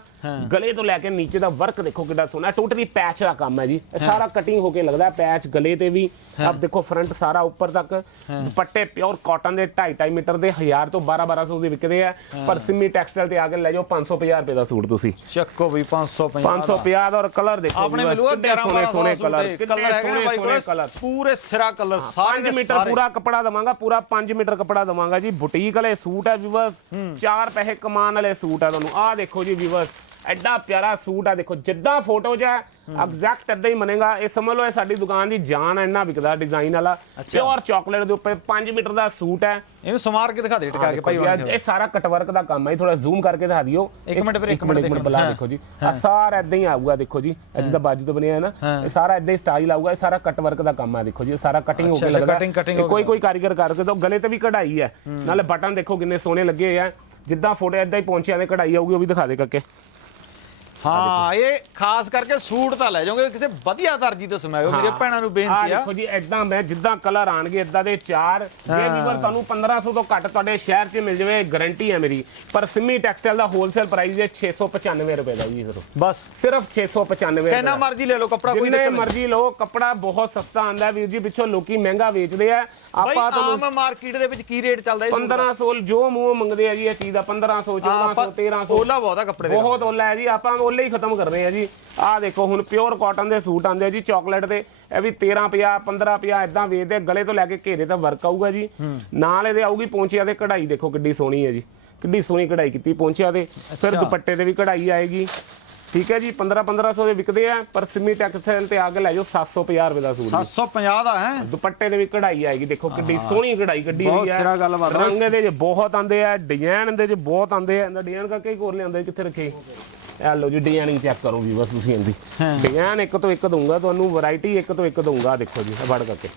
ਗਲੇ ਤੋਂ ਲੈ ਕੇ ਨੀਚੇ ਦਾ ਵਰਕ ਦੇਖੋ ਕਿੱਡਾ ਸੋਹਣਾ ਟੋਟਲੀ ਪੈਚ ਦਾ ਕੰਮ ਹੈ ਜੀ। ਇਹ ਸਾਰਾ ਕਟਿੰਗ ਹੋ ਕੇ ਲੱਗਦਾ ਪੈਚ ਗਲੇ ਤੇ ਵੀ। ਆਪ ਦੇਖੋ ਫਰੰਟ ਸਾਰਾ ਉੱਪਰ ਤੱਕ। ਦੁਪੱਟੇ ਪਿਓਰ ਕਾਟਨ ਦੇ 2.5 2.5 ਮੀਟਰ ਦੇ 1000 ਤੋਂ 12 1200 ਦੇ ਵਿਕਦੇ ਆ। ਪਰ ਸਿੰਮੀ ਟੈਕਸਟਾਈਲ ਤੇ ਆ ਕੇ ਲੈ ਜਾਓ 550 ਰੁਪਏ ਦਾ ਸੂਟ ਤੁਸੀਂ। ਚੱਕੋ ਵੀ 550 550 ਦਾ। ਔਰ ਕਲਰ ਦੇਖੋ ਆਪਣੇ ਮਿਲੂਗਾ ਕਿੱਡੇ 11 ਸੋਹਣੇ 12 ਸੋਹਣੇ ਕਲਰ ਕਲਰ ਕਿੱਡੇ ਕਲਰ ਹੈਗੇ ਨੇ ਸੋਹਣੇ ਬਾਈ ਕੋਲ ਕਲਰ ਪੂਰੇ ਸਿਰਾ ਕਲਰ ਸਾਰੇ 5 ਦੇ ਮੀਟਰ ਸਾਰੇ। ਪੂਰਾ ਕਪੜਾ ਦਵਾਂਗਾ ਪੂਰਾ 5 ਮੀਟਰ ਕਪੜਾ ਦਵਾਂਗਾ ਜੀ ਬੁਟੀਕ ਵਾਲੇ ਸੂਟ ਹੈ। ਵੀਵਰਸ ਚਾਰ ਪੈਸੇ ਕਮਾਉਣ ਵਾਲੇ ਸੂਟ ਹੈ ਤੁਹਾਨੂੰ। ਆਹ ਦੇਖੋ ਜੀ ਵੀਵਰਸ ਐਡਾ ਪਿਆਰਾ ਸੂਟ ਆ ਦੇਖੋ ਜਿੱਦਾਂ ਫੋਟੋ 'ਚ ਹੈ ਐਗਜ਼ੈਕਟ ਇਦਾਂ ਹੀ ਬਣੇਗਾ। ਇਹ ਸਮਝ ਲਓ ਇਹ ਸਾਡੀ ਦੁਕਾਨ ਦੀ ਜਾਨ ਹੈ ਇੰਨਾ ਵਿਕਦਾ ਡਿਜ਼ਾਈਨ ਵਾਲਾ। ਪਿਓਰ ਚਾਕਲੇਟ ਦੇ ਉੱਪਰ 5 ਮੀਟਰ ਦਾ ਸੂਟ ਹੈ। ਇਹਨੂੰ ਸਮਾਰ ਕੇ ਦਿਖਾ ਦੇ ਟਿਕਾ ਕੇ ਭਾਈ ਇਹ ਸਾਰਾ ਕਟਵਰਕ ਦਾ ਕੰਮ ਹੈ ਥੋੜਾ ਜ਼ੂਮ ਕਰਕੇ ਦਿਖਾ ਦਿਓ। ਇੱਕ ਮਿੰਟ ਫਿਰ, ਇੱਕ ਮਿੰਟ ਬਲਾ। ਦੇਖੋ ਜੀ। ਆ ਸਾਰਾ ਇਦਾਂ ਹੀ ਆਊਗਾ ਦੇਖੋ ਜੀ। ਇਹ ਜਿੱਦਾਂ ਬਾਜੂ ਤੋਂ ਬਣਿਆ ਹੈ ਨਾ। ਇਹ ਸਾਰਾ ਇਦਾਂ ਹੀ ਸਟਾਈਲ ਆਊਗਾ ਇਹ ਸਾਰਾ ਕਟਵਰਕ ਦਾ ਕੰਮ ਹੈ ਦੇਖੋ ਜੀ। ਇਹ ਸਾਰਾ ਕਟਿੰਗ ਹੋ ਕੇ ਲੱਗਦਾ। ਕੋਈ ਕੋਈ ਕਾਰੀਗਰ ਕਰਕੇ ਤਾਂ ਗਲੇ ਤੇ ਵੀ ਕਢਾਈ ਹੈ। ਨਾਲੇ ਬਟਨ ਦੇਖੋ ਕਿੰਨੇ ਸੋਹਣੇ ਲੱਗੇ ਹੋਏ ਆ। ਜਿੱਦਾਂ ਫੋਟੋ ਇਦਾਂ ਹੀ ਪਹੁੰਚਿਆ ਦੇ ਕਢਾਈ ਆਊਗੀ ਉਹ ਵੀ ਦਿਖਾ ਦੇ ਕੱਕੇ। ਹਾਂ ਇਹ ਖਾਸ ਕਰਕੇ ਸੂਟ ਤਾਂ ਲੈ ਜਾਓਗੇ ਕਿਸੇ ਵਧੀਆ ਦਰਜੀ ਤੋਂ ਸਮਾਇਓ ਮੇਰੇ ਭੈਣਾਂ ਨੂੰ ਬੇਨਤੀ ਆ। ਦੇਖੋ ਜੀ ਇਦਾਂ ਮੈਂ ਜਿੱਦਾਂ ਕਲਰ ਆਣਗੇ ਇਦਾਂ ਦੇ ਚਾਰ ਜੇ ਵੀਵਰ ਤੁਹਾਨੂੰ 1500 ਤੋਂ ਘੱਟ ਤੁਹਾਡੇ ਸ਼ਹਿਰ 'ਚ ਮਿਲ ਜਾਵੇ ਗਾਰੰਟੀ ਹੈ ਮੇਰੀ। ਪਰ ਸਿੰਮੀ ਟੈਕਸਟਾਈਲ ਦਾ ਹੋਲਸੇਲ ਪ੍ਰਾਈਸ ਹੈ 695 ਰੁਪਏ ਦਾ ਜੀ ਸਿਰਫ ਬਸ। ਸਿਰਫ 695 ਰੁਪਏ ਕਹਿਣਾ ਦਾ। ਮਰਜ਼ੀ ਲੈ ਲਓ ਕੱਪੜਾ ਕੋਈ ਦਿੱਕਤ ਨਹੀਂ। ਮਰਜ਼ੀ ਲਓ ਕੱਪੜਾ ਬਹੁਤ ਸਸਤਾ ਆਂਦਾ ਹੈ ਵੀਰ ਜੀ ਪਿੱਛੋਂ ਲੋਕੀ ਮਹਿੰਗਾ ਵੇਚਦੇ ਆ। ਆਪਾਂ ਤੁਹਾਨੂੰ ਆਮ ਮਾਰਕੀਟ ਦੇ ਵਿੱਚ ਕੀ ਰੇਟ ਚੱਲਦਾ ਦਾ? 1500 ਜੋ ਮੂੰਹ ਮੰਗਦੇ ਆ ਜੀ ਇਹ ਚੀਜ਼ ਦਾ 1500 1400 1300 ਓਲਾ ਬਹੁਤ ਆ ਕੱਪੜੇ ਦੇ ਬਹੁਤ ਓਲਾ ਹੈ ਜੀ ਆਪਾਂ ਓਲੇ ਹੀ ਖਤਮ ਕਰ ਰਹੇ ਆ ਜੀ। ਆਹ ਦੇਖੋ ਹੁਣ ਪਿਓਰ ਕਾਟਨ ਦੇ ਸੂਟ ਆਂਦੇ ਆ ਜੀ ਚਾਕਲੇਟ ਦੇ। ਇਹ ਵੀ 13 50 15 50 ਇਦਾਂ ਵੇਚਦੇ ਆ। ਗਲੇ ਤੋਂ ਲੈ ਕੇ ਘੇਰੇ ਤੱਕ ਵਰਕ ਆਊਗਾ ਜੀ। ਨਾਲ ਇਹਦੇ ਆਊਗੀ ਪੌਂਚਿਆਂ ਤੇ ਕਢਾਈ ਦੇਖੋ ਕਿੱਡੀ ਸੋਹਣੀ ਹੈ ਜੀ। ਕਿੱਡੀ ਸੋਹਣੀ ਕਢਾਈ ਕੀਤੀ ਪੌਂਚਿਆਂ ਤੇ ਫਿਰ। ਦੁਪੱਟੇ ਤੇ ਵੀ ਕਢਾਈ ਆਏਗੀ। ਠੀਕ ਹੈ ਜੀ 15 1500 ਦੇ ਵਿਕਦੇ ਆ ਪਰ ਸਿੰਮੀ ਟੈਕਸਟਾਈਲ ਤੇ ਆ ਕੇ ਲੈ ਜਾਓ 750 ਰੁਪਏ ਦਾ ਸੂਟ ਜੀ। 750 ਦਾ ਹੈ? ਦੁਪੱਟੇ ਦੇ ਵੀ ਕਢਾਈ ਆਏਗੀ ਦੇਖੋ ਕਿੱਡੀ ਸੋਹਣੀ ਕਢਾਈ ਕੱਢੀ ਬਹੁਤ ਹੋਈ ਹੈ। ਸਿਰਾ ਗੱਲਬਾਤ। ਰੰਗ ਇਹਦੇ 'ਚ ਬਹੁਤ ਆਂਦੇ ਆ ਡਿਜ਼ਾਈਨ ਇਹਦੇ 'ਚ ਬਹੁਤ ਆਂਦੇ ਆ। ਇਹਦਾ ਡਿਜ਼ਾਈਨ ਕਰਕੇ ਹੋਰ ਲਿਆਂਦੇ ਕਿੱਥੇ ਰੱਖੇ? ਇਹ ਲਓ ਜੀ ਡਿਜ਼ਾਈਨਿੰਗ ਚੈੱਕ ਕਰੋ ਵੀ ਬਸ ਤੁਸੀਂ ਇਹਦੀ। ਡਿਜ਼ਾਈਨ ਇੱਕ ਤੋਂ ਇੱਕ ਦਊਂਗਾ ਤੁਹਾਨੂੰ ਵੈਰਾਈਟੀ ਇੱਕ ਤੋਂ ਇੱਕ ਦਊਂਗਾ ਦੇਖੋ ਜੀ ਵੜ ਕਰਕੇ।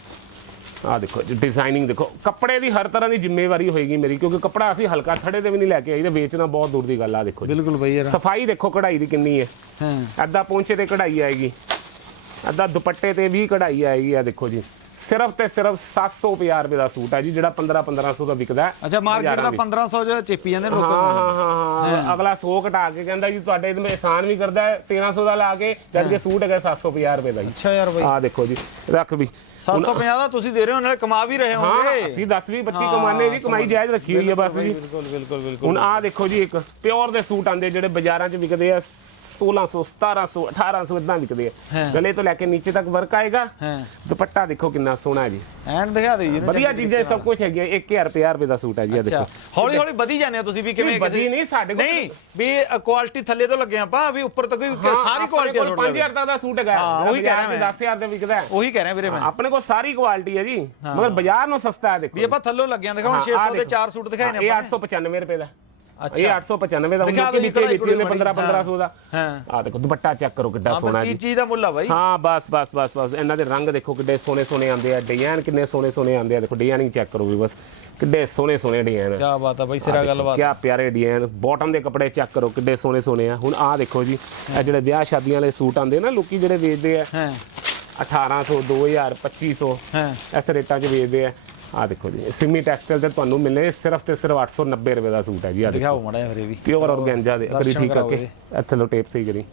ਆਹ ਦੇਖੋ ਜੀ ਡਿਜ਼ਾਈਨਿੰਗ ਦੇਖੋ ਕੱਪੜੇ ਦੀ ਹਰ ਤਰ੍ਹਾਂ ਦੀ ਜ਼ਿੰਮੇਵਾਰੀ ਹੋਏਗੀ ਮੇਰੀ ਕਿਉਂਕਿ ਕੱਪੜਾ ਅਸੀਂ ਹਲਕਾ ਥੜੇ ਤੇ ਵੀ ਨਹੀਂ ਲੈ ਕੇ ਆਈ ਤੇ ਵੇਚਣਾ ਬਹੁਤ ਦੂਰ ਦੀ ਗੱਲ ਆ ਦੇਖੋ ਜੀ। ਬਿਲਕੁਲ ਬਈ ਯਾਰ। ਸਫ਼ਾਈ ਦੇਖੋ ਕਢਾਈ ਦੀ ਕਿੰਨੀ ਹੈ। ਹਾਂ। ਅੱਧਾ ਪੌਂਚੇ ਤੇ ਕਢਾਈ ਆਏਗੀ ਅੱਧਾ ਦੁਪੱਟੇ ਤੇ ਵੀ ਕਢਾਈ ਆਏਗੀ ਆ ਦੇਖੋ ਜੀ। ਸਿਰਫ ਤੇ ਸਿਰਫ 750 ਰੁਪਏ ਦਾ ਸੂਟ ਹੈ ਜੀ ਜਿਹੜਾ 15 1500 ਦਾ ਵਿਕਦਾ ਹੈ। ਅੱਛਾ ਮਾਰਕੀਟ ਦਾ ਬਾਜ਼ਾਰਾਂ ਵਿੱਚ। 1500 ਚ ਚੇਪੀ ਜਾਂਦੇ ਨੇ ਹਾਂ ਲੋਕਾਂ ਨੂੰ। ਹਾਂ ਹਾਂ ਹਾਂ। ਅਗਲਾ 100 ਘਟਾ ਕੇ ਕਹਿੰਦਾ ਜੀ ਤੁਹਾਡੇ ਇਹਦੇ ਵਿੱਚ ਆਸਾਨ ਵੀ ਕਰਦਾ ਹੈ 1300 ਦਾ ਲਾ ਕੇ ਜਦ ਕਿ ਸੂਟ ਹੈਗਾ 750 ਰੁਪਏ ਦਾ ਜੀ। ਅੱਛਾ ਯਾਰ ਬਈ। ਆ ਦੇਖੋ ਜੀ ਰੱਖ ਵੀ। 750 ਦਾ ਤੁਸੀਂ ਦੇ ਰਹੇ ਹੋ ਨਾਲੇ ਕਮਾ ਵੀ ਰਹੇ ਹਾਂ ਹੋਗੇ ਅਸੀਂ 10 20 25 ਕਮਾਨੇ ਜੀ ਕਮਾਈ ਜਾਇਜ਼ ਰੱਖੀ ਹੋਈ ਹੈ ਬਸ ਜੀ। ਬਿਲਕੁਲ ਬਿਲਕੁਲ ਬਿਲਕੁਲ ਹੁਣ ਆ ਦੇਖੋ ਜੀ ਇੱਕ ਪਿਓਰ ਦੇ ਸੂਟ ਆਂਦੇ ਜਿਹੜੇ ਬਾਜ਼ਾਰਾਂ 'ਚ ਵਿਕਦੇ ਆ 1600 1700 1800 ਇਦਾਂ ਵਿਕਦੇ ਆ। ਗਲੇ ਤੋਂ ਲੈ ਕੇ ਨੀਚੇ ਤੱਕ ਵਰਕ ਆਏਗਾ। ਦੁਪੱਟਾ ਦੇਖੋ ਕਿੰਨਾ ਸੋਹਣਾ ਹੈ ਜੀ। ਐਂਡ ਦਿਖਾ ਦੇ ਜੀ ਵਧੀਆ ਚੀਜ਼ਾਂ ਸਭ ਕੁਝ ਹੈਗੀ 1000 ਰੁਪਏ ਰੁਪਏ ਦਾ ਸੂਟ ਹੈ ਜੀ ਇਹ ਦੇਖੋ। ਹੌਲੀ ਹੌਲੀ ਵਧੀ ਜਾਂਦੇ ਹੋ ਤੁਸੀਂ ਵੀ ਕਿਵੇਂ ਵਧੀ ਨਹੀਂ, ਸਾਡੇ ਕੋਲ- ਨਹੀਂ ਵੀ ਕੁਆਲਿਟੀ ਥੱਲੇ ਤੋਂ ਲੱਗੇ ਆਪਾਂ ਵੀ ਉੱਪਰ ਤੱਕ ਵੀ ਸਾਰੀ ਕੁਆਲਿਟੀ ਕੋਲ 5000 ਤੱਕ ਦਾ ਸੂਟ ਹੈਗਾ। ਉਹੀ ਕਹਿ ਰਿਹਾ ਮੈਂ। 10000 ਦੇ ਵਿਕਦਾ ਉਹੀ ਕਹਿ ਰਿਹਾ ਵੀਰੇ ਮੈਂ। ਆਪਣੇ ਕੋਲ ਸਾਰੀ ਕੁਆਲਿਟੀ ਹੈ ਜੀ। ਮਗਰ ਬਾਜ਼ਾਰ ਨੂੰ ਸਸਤਾ ਹੈ ਦੇਖੋ। ਵੀ ਆਪਾਂ ਥੱਲੋਂ ਲੱਗਿਆਂ ਹਾਂ, 600 ਆਹ ਦੇ ਦੇਖੋ। 4 ਸੂਟ ਦਿਖਾਏ ਨੇ ਇਹ ਆਪਾਂ 895 ਰੁਪਏ ਦਾ। ਇਹ 895 ਦਾ ਉਹਨਾਂ ਦੇ ਵਿੱਚ ਵਿੱਚ ਨੇ ਕਢੂਈ 15 1500 ਦਾ। ਹਾਂ। ਆ ਦੇਖੋ ਦੁਪੱਟਾ ਚੈੱਕ ਕਰੋ ਕਿੱਡਾ ਸੋਹਣਾ ਜੀ। ਚੀਜ਼ ਦਾ ਮੁੱਲ ਆ ਬਾਈ। ਹਾਂ ਬਸ ਬਸ ਬਸ ਬਸ ਇਹਨਾਂ ਦੇ ਰੰਗ ਦੇਖੋ ਕਿੱਡੇ ਸੋਹਣੇ ਸੋਹਣੇ ਆਉਂਦੇ ਆ ਡਿਜ਼ਾਈਨ ਕਿੰਨੇ ਸੋਹਣੇ ਸੋਹਣੇ ਆਉਂਦੇ ਆ। ਦੇਖੋ ਡਿਜ਼ਾਈਨਿੰਗ ਚੈੱਕ ਕਰੋ ਵੀ ਬਸ ਕਿੱਡੇ ਸੋਹਣੇ ਸੋਹਣੇ ਡਿਜ਼ਾਈਨ ਕੀ ਬਾਤ ਆ ਬਾਈ ਸਿਰਾ ਗੱਲਬਾਤ ਕਿਆ ਪਿਆਰੇ ਡਿਜ਼ਾਈਨ ਬਾਟਮ ਦੇ ਕੱਪੜੇ ਚੈੱਕ ਕਰੋ ਕਿੱਡੇ ਸੋਹਣੇ ਸੋਹਣੇ ਆ। ਹੁਣ ਆਹ ਦੇਖੋ ਜੀ ਇਹ ਜਿਹੜੇ ਵਿਆਹ ਸ਼ਾਦੀਆਂ ਵਾਲੇ ਸੂਟ ਆਉਂਦੇ ਨਾ ਲੋਕੀ ਜਿਹੜੇ ਵੇਚਦੇ ਆ ਹਾਂ। 1800 2000 2500 ਹਾਂ। ਇਸ ਰੇਟਾਂ 'ਚ ਵੇਚਦੇ ਆ। ਆਹ ਦੇਖੋ ਜੀ ਸਿੰਮੀ ਟੈਕਸਟਾਈਲ ਤੇ ਤੁਹਾਨੂੰ ਮਿਲਣੇ ਸਿਰਫ ਤੇ ਸਿਰਫ 890 ਰੁਪਏ ਦਾ ਸੂਟ ਹੈ ਜੀ ਆਹ ਦੇਖੋ। ਦਿਖਾਓ ਮੜਾ ਵੀਰੇ ਵੀ। ਪਿਓਰ ਆਰਗੈਂਜਾ ਦੇ ਦਰਸ਼ਨ ਠੀਕ ਕਰਕੇ ਇੱਥੇ ਲੋ ਟੇਪ ਸਹੀ ਕਰੀ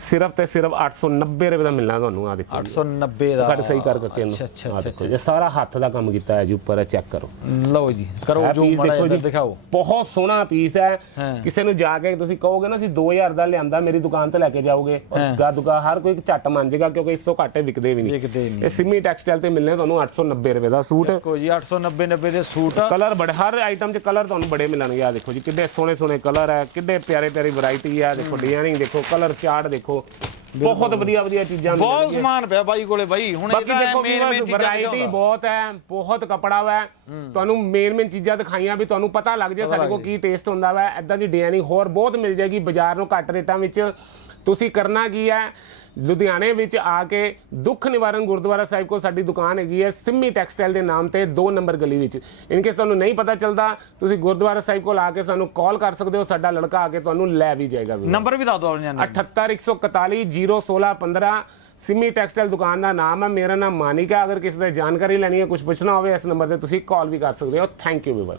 ਸਿਰਫ ਤੇ ਸਿਰਫ 890 ਰੁਪਏ ਦਾ ਮਿਲਣਾ ਤੁਹਾਨੂੰ ਆ ਦੇਖੋ 890 ਦਾ ਕੱਟ ਸਹੀ ਕਰ ਕਰਕੇ ਇਹਨੂੰ। ਅੱਛਾ ਅੱਛਾ ਦੇਖੋ ਇਹ ਸਾਰਾ ਹੱਥ ਦਾ ਕੰਮ ਕੀਤਾ ਹੈ ਜੀ ਉੱਪਰ ਚੈੱਕ ਕਰੋ। ਲਓ ਜੀ ਕਰੋ ਜੋ ਮੜਾ ਦੇਖੋ ਇੱਧਰ ਜੀ, ਦਿਖਾਓ। ਬਹੁਤ ਸੋਹਣਾ ਪੀਸ ਹੈ। ਕਿਸੇ ਨੂੰ ਜਾ ਕੇ ਤੁਸੀਂ ਕਹੋਗੇ ਨਾ ਅਸੀਂ 2000 ਦਾ ਲਿਆਂਦਾ ਮੇਰੀ ਦੁਕਾਨ ਤੇ ਲੈ ਕੇ ਜਾਓਗੇ। ਔਰ ਹਾਂ। ਗਾ ਦੁਕਾ ਹਰ ਕੋਈ ਝੱਟ ਮੰਨ ਜਾਏਗਾ ਕਿਉਂਕਿ ਇਸ ਤੋਂ ਘੱਟੇ ਵਿਕਦੇ ਵੀ ਨਹੀਂ। ਇਹ ਸਿੰਮੀ ਟੈਕਸਟਾਈਲ ਤੇ ਮਿਲਣੇ ਤੁਹਾਨੂੰ 890 ਰੁਪਏ ਦਾ ਸੂਟ। ਕੋਈ ਜੀ 890 90 ਦੇ ਸੂਟ ਕਲਰ ਬੜੇ ਹਰ ਆਈਟਮ 'ਚ ਕਲਰ ਤੁਹਾਨੂੰ ਬੜੇ ਮਿਲਣਗੇ ਆ ਦੇਖੋ ਜੀ ਕਿੱਡੇ ਸੋਹਣੇ ਸੋਹਣੇ ਕਲਰ ਹੈ ਕਿੱਡੇ ਪਿਆਰੇ ਪਿਆਰੀ ਵੈਰਾਈਟੀ ਹੈ ਦੇਖੋ ਡਿਜ਼ਾਈਨਿੰਗ ਦੇਖੋ ਕਲਰ ਚਾਰਟ ਦੇਖੋ। ਬਹੁਤ ਵਧੀਆ ਵਧੀਆ ਚੀਜ਼ਾਂ ਬਹੁਤ ਸਮਾਨ ਪਿਆ ਬਾਈ ਕੋਲੇ ਬਾਈ। ਹੁਣ ਬਾਕੀ ਦੇਖੋ ਮੇਨ ਮੇਨ ਚੀਜ਼ਾਂ ਵੈਰਾਈਟੀ ਬਹੁਤ ਹੈ ਬਹੁਤ ਕਪੜਾ ਵਾ। ਤੁਹਾਨੂੰ ਮੇਨ ਮੇਨ ਚੀਜ਼ਾਂ ਦਿਖਾਈਆਂ ਵੀ ਤੁਹਾਨੂੰ ਪਤਾ ਲੱਗ ਜਾਏ ਸਾਡੇ ਕੋਲ ਕੀ ਟੇਸਟ ਹੁੰਦਾ ਵਾ। ਐਦਾਂ ਦੀ ਡਿਜ਼ਾਈਨਿੰਗ ਹੋਰ ਬਹੁਤ ਮਿਲ ਜਾਏਗੀ ਬਾਜ਼ਾਰ ਨੂੰ ਘੱਟ ਰੇਟਾਂ ਵਿੱਚ। ਤੁਸੀਂ ਕਰਨਾ ਕੀ ਹੈ ਲੁਧਿਆਣੇ ਵਿੱਚ ਆ ਕੇ ਦੁੱਖ ਨਿਵਾਰਨ ਗੁਰਦੁਆਰਾ ਸਾਹਿਬ ਕੋਲ ਸਾਡੀ ਦੁਕਾਨ ਹੈਗੀ ਹੈ ਸਿੰਮੀ ਟੈਕਸਟਾਈਲ ਦੇ ਨਾਮ ਤੇ 2 ਨੰਬਰ ਗਲੀ ਵਿੱਚ। ਇਨ ਕੇਸ ਤੁਹਾਨੂੰ ਨਹੀਂ ਪਤਾ ਚੱਲਦਾ ਤੁਸੀਂ ਗੁਰਦੁਆਰਾ ਸਾਹਿਬ ਕੋਲ ਆ ਕੇ ਸਾਨੂੰ ਕਾਲ ਕਰ ਸਕਦੇ ਹੋ ਸਾਡਾ ਲੜਕਾ ਆ ਕੇ ਤੁਹਾਨੂੰ ਲੈ ਵੀ ਜਾਏਗਾ ਵੀ ਨੰਬਰ ਵੀ ਦੱਸ ਦਿਓ ਜਾਨੇ 78141 01615 ਸਿਮੀ ਟੈਕਸਟਾਈਲ ਦੁਕਾਨ ਦਾ ਨਾਮ ਹੈ ਮੇਰਾ ਨਾਮ ਮਾਨਿਕ ਹੈ। ਅਗਰ ਕਿਸੇ ਦਾ ਜਾਣਕਾਰੀ ਲੈਣੀ ਹੈ ਕੁਝ ਪੁੱਛਣਾ ਹੋਵੇ ਇਸ ਨੰਬਰ ਤੇ ਤੁਸੀਂ ਕਾਲ ਵੀ ਕਰ ਸਕਦੇ ਹੋ। Thank you weaver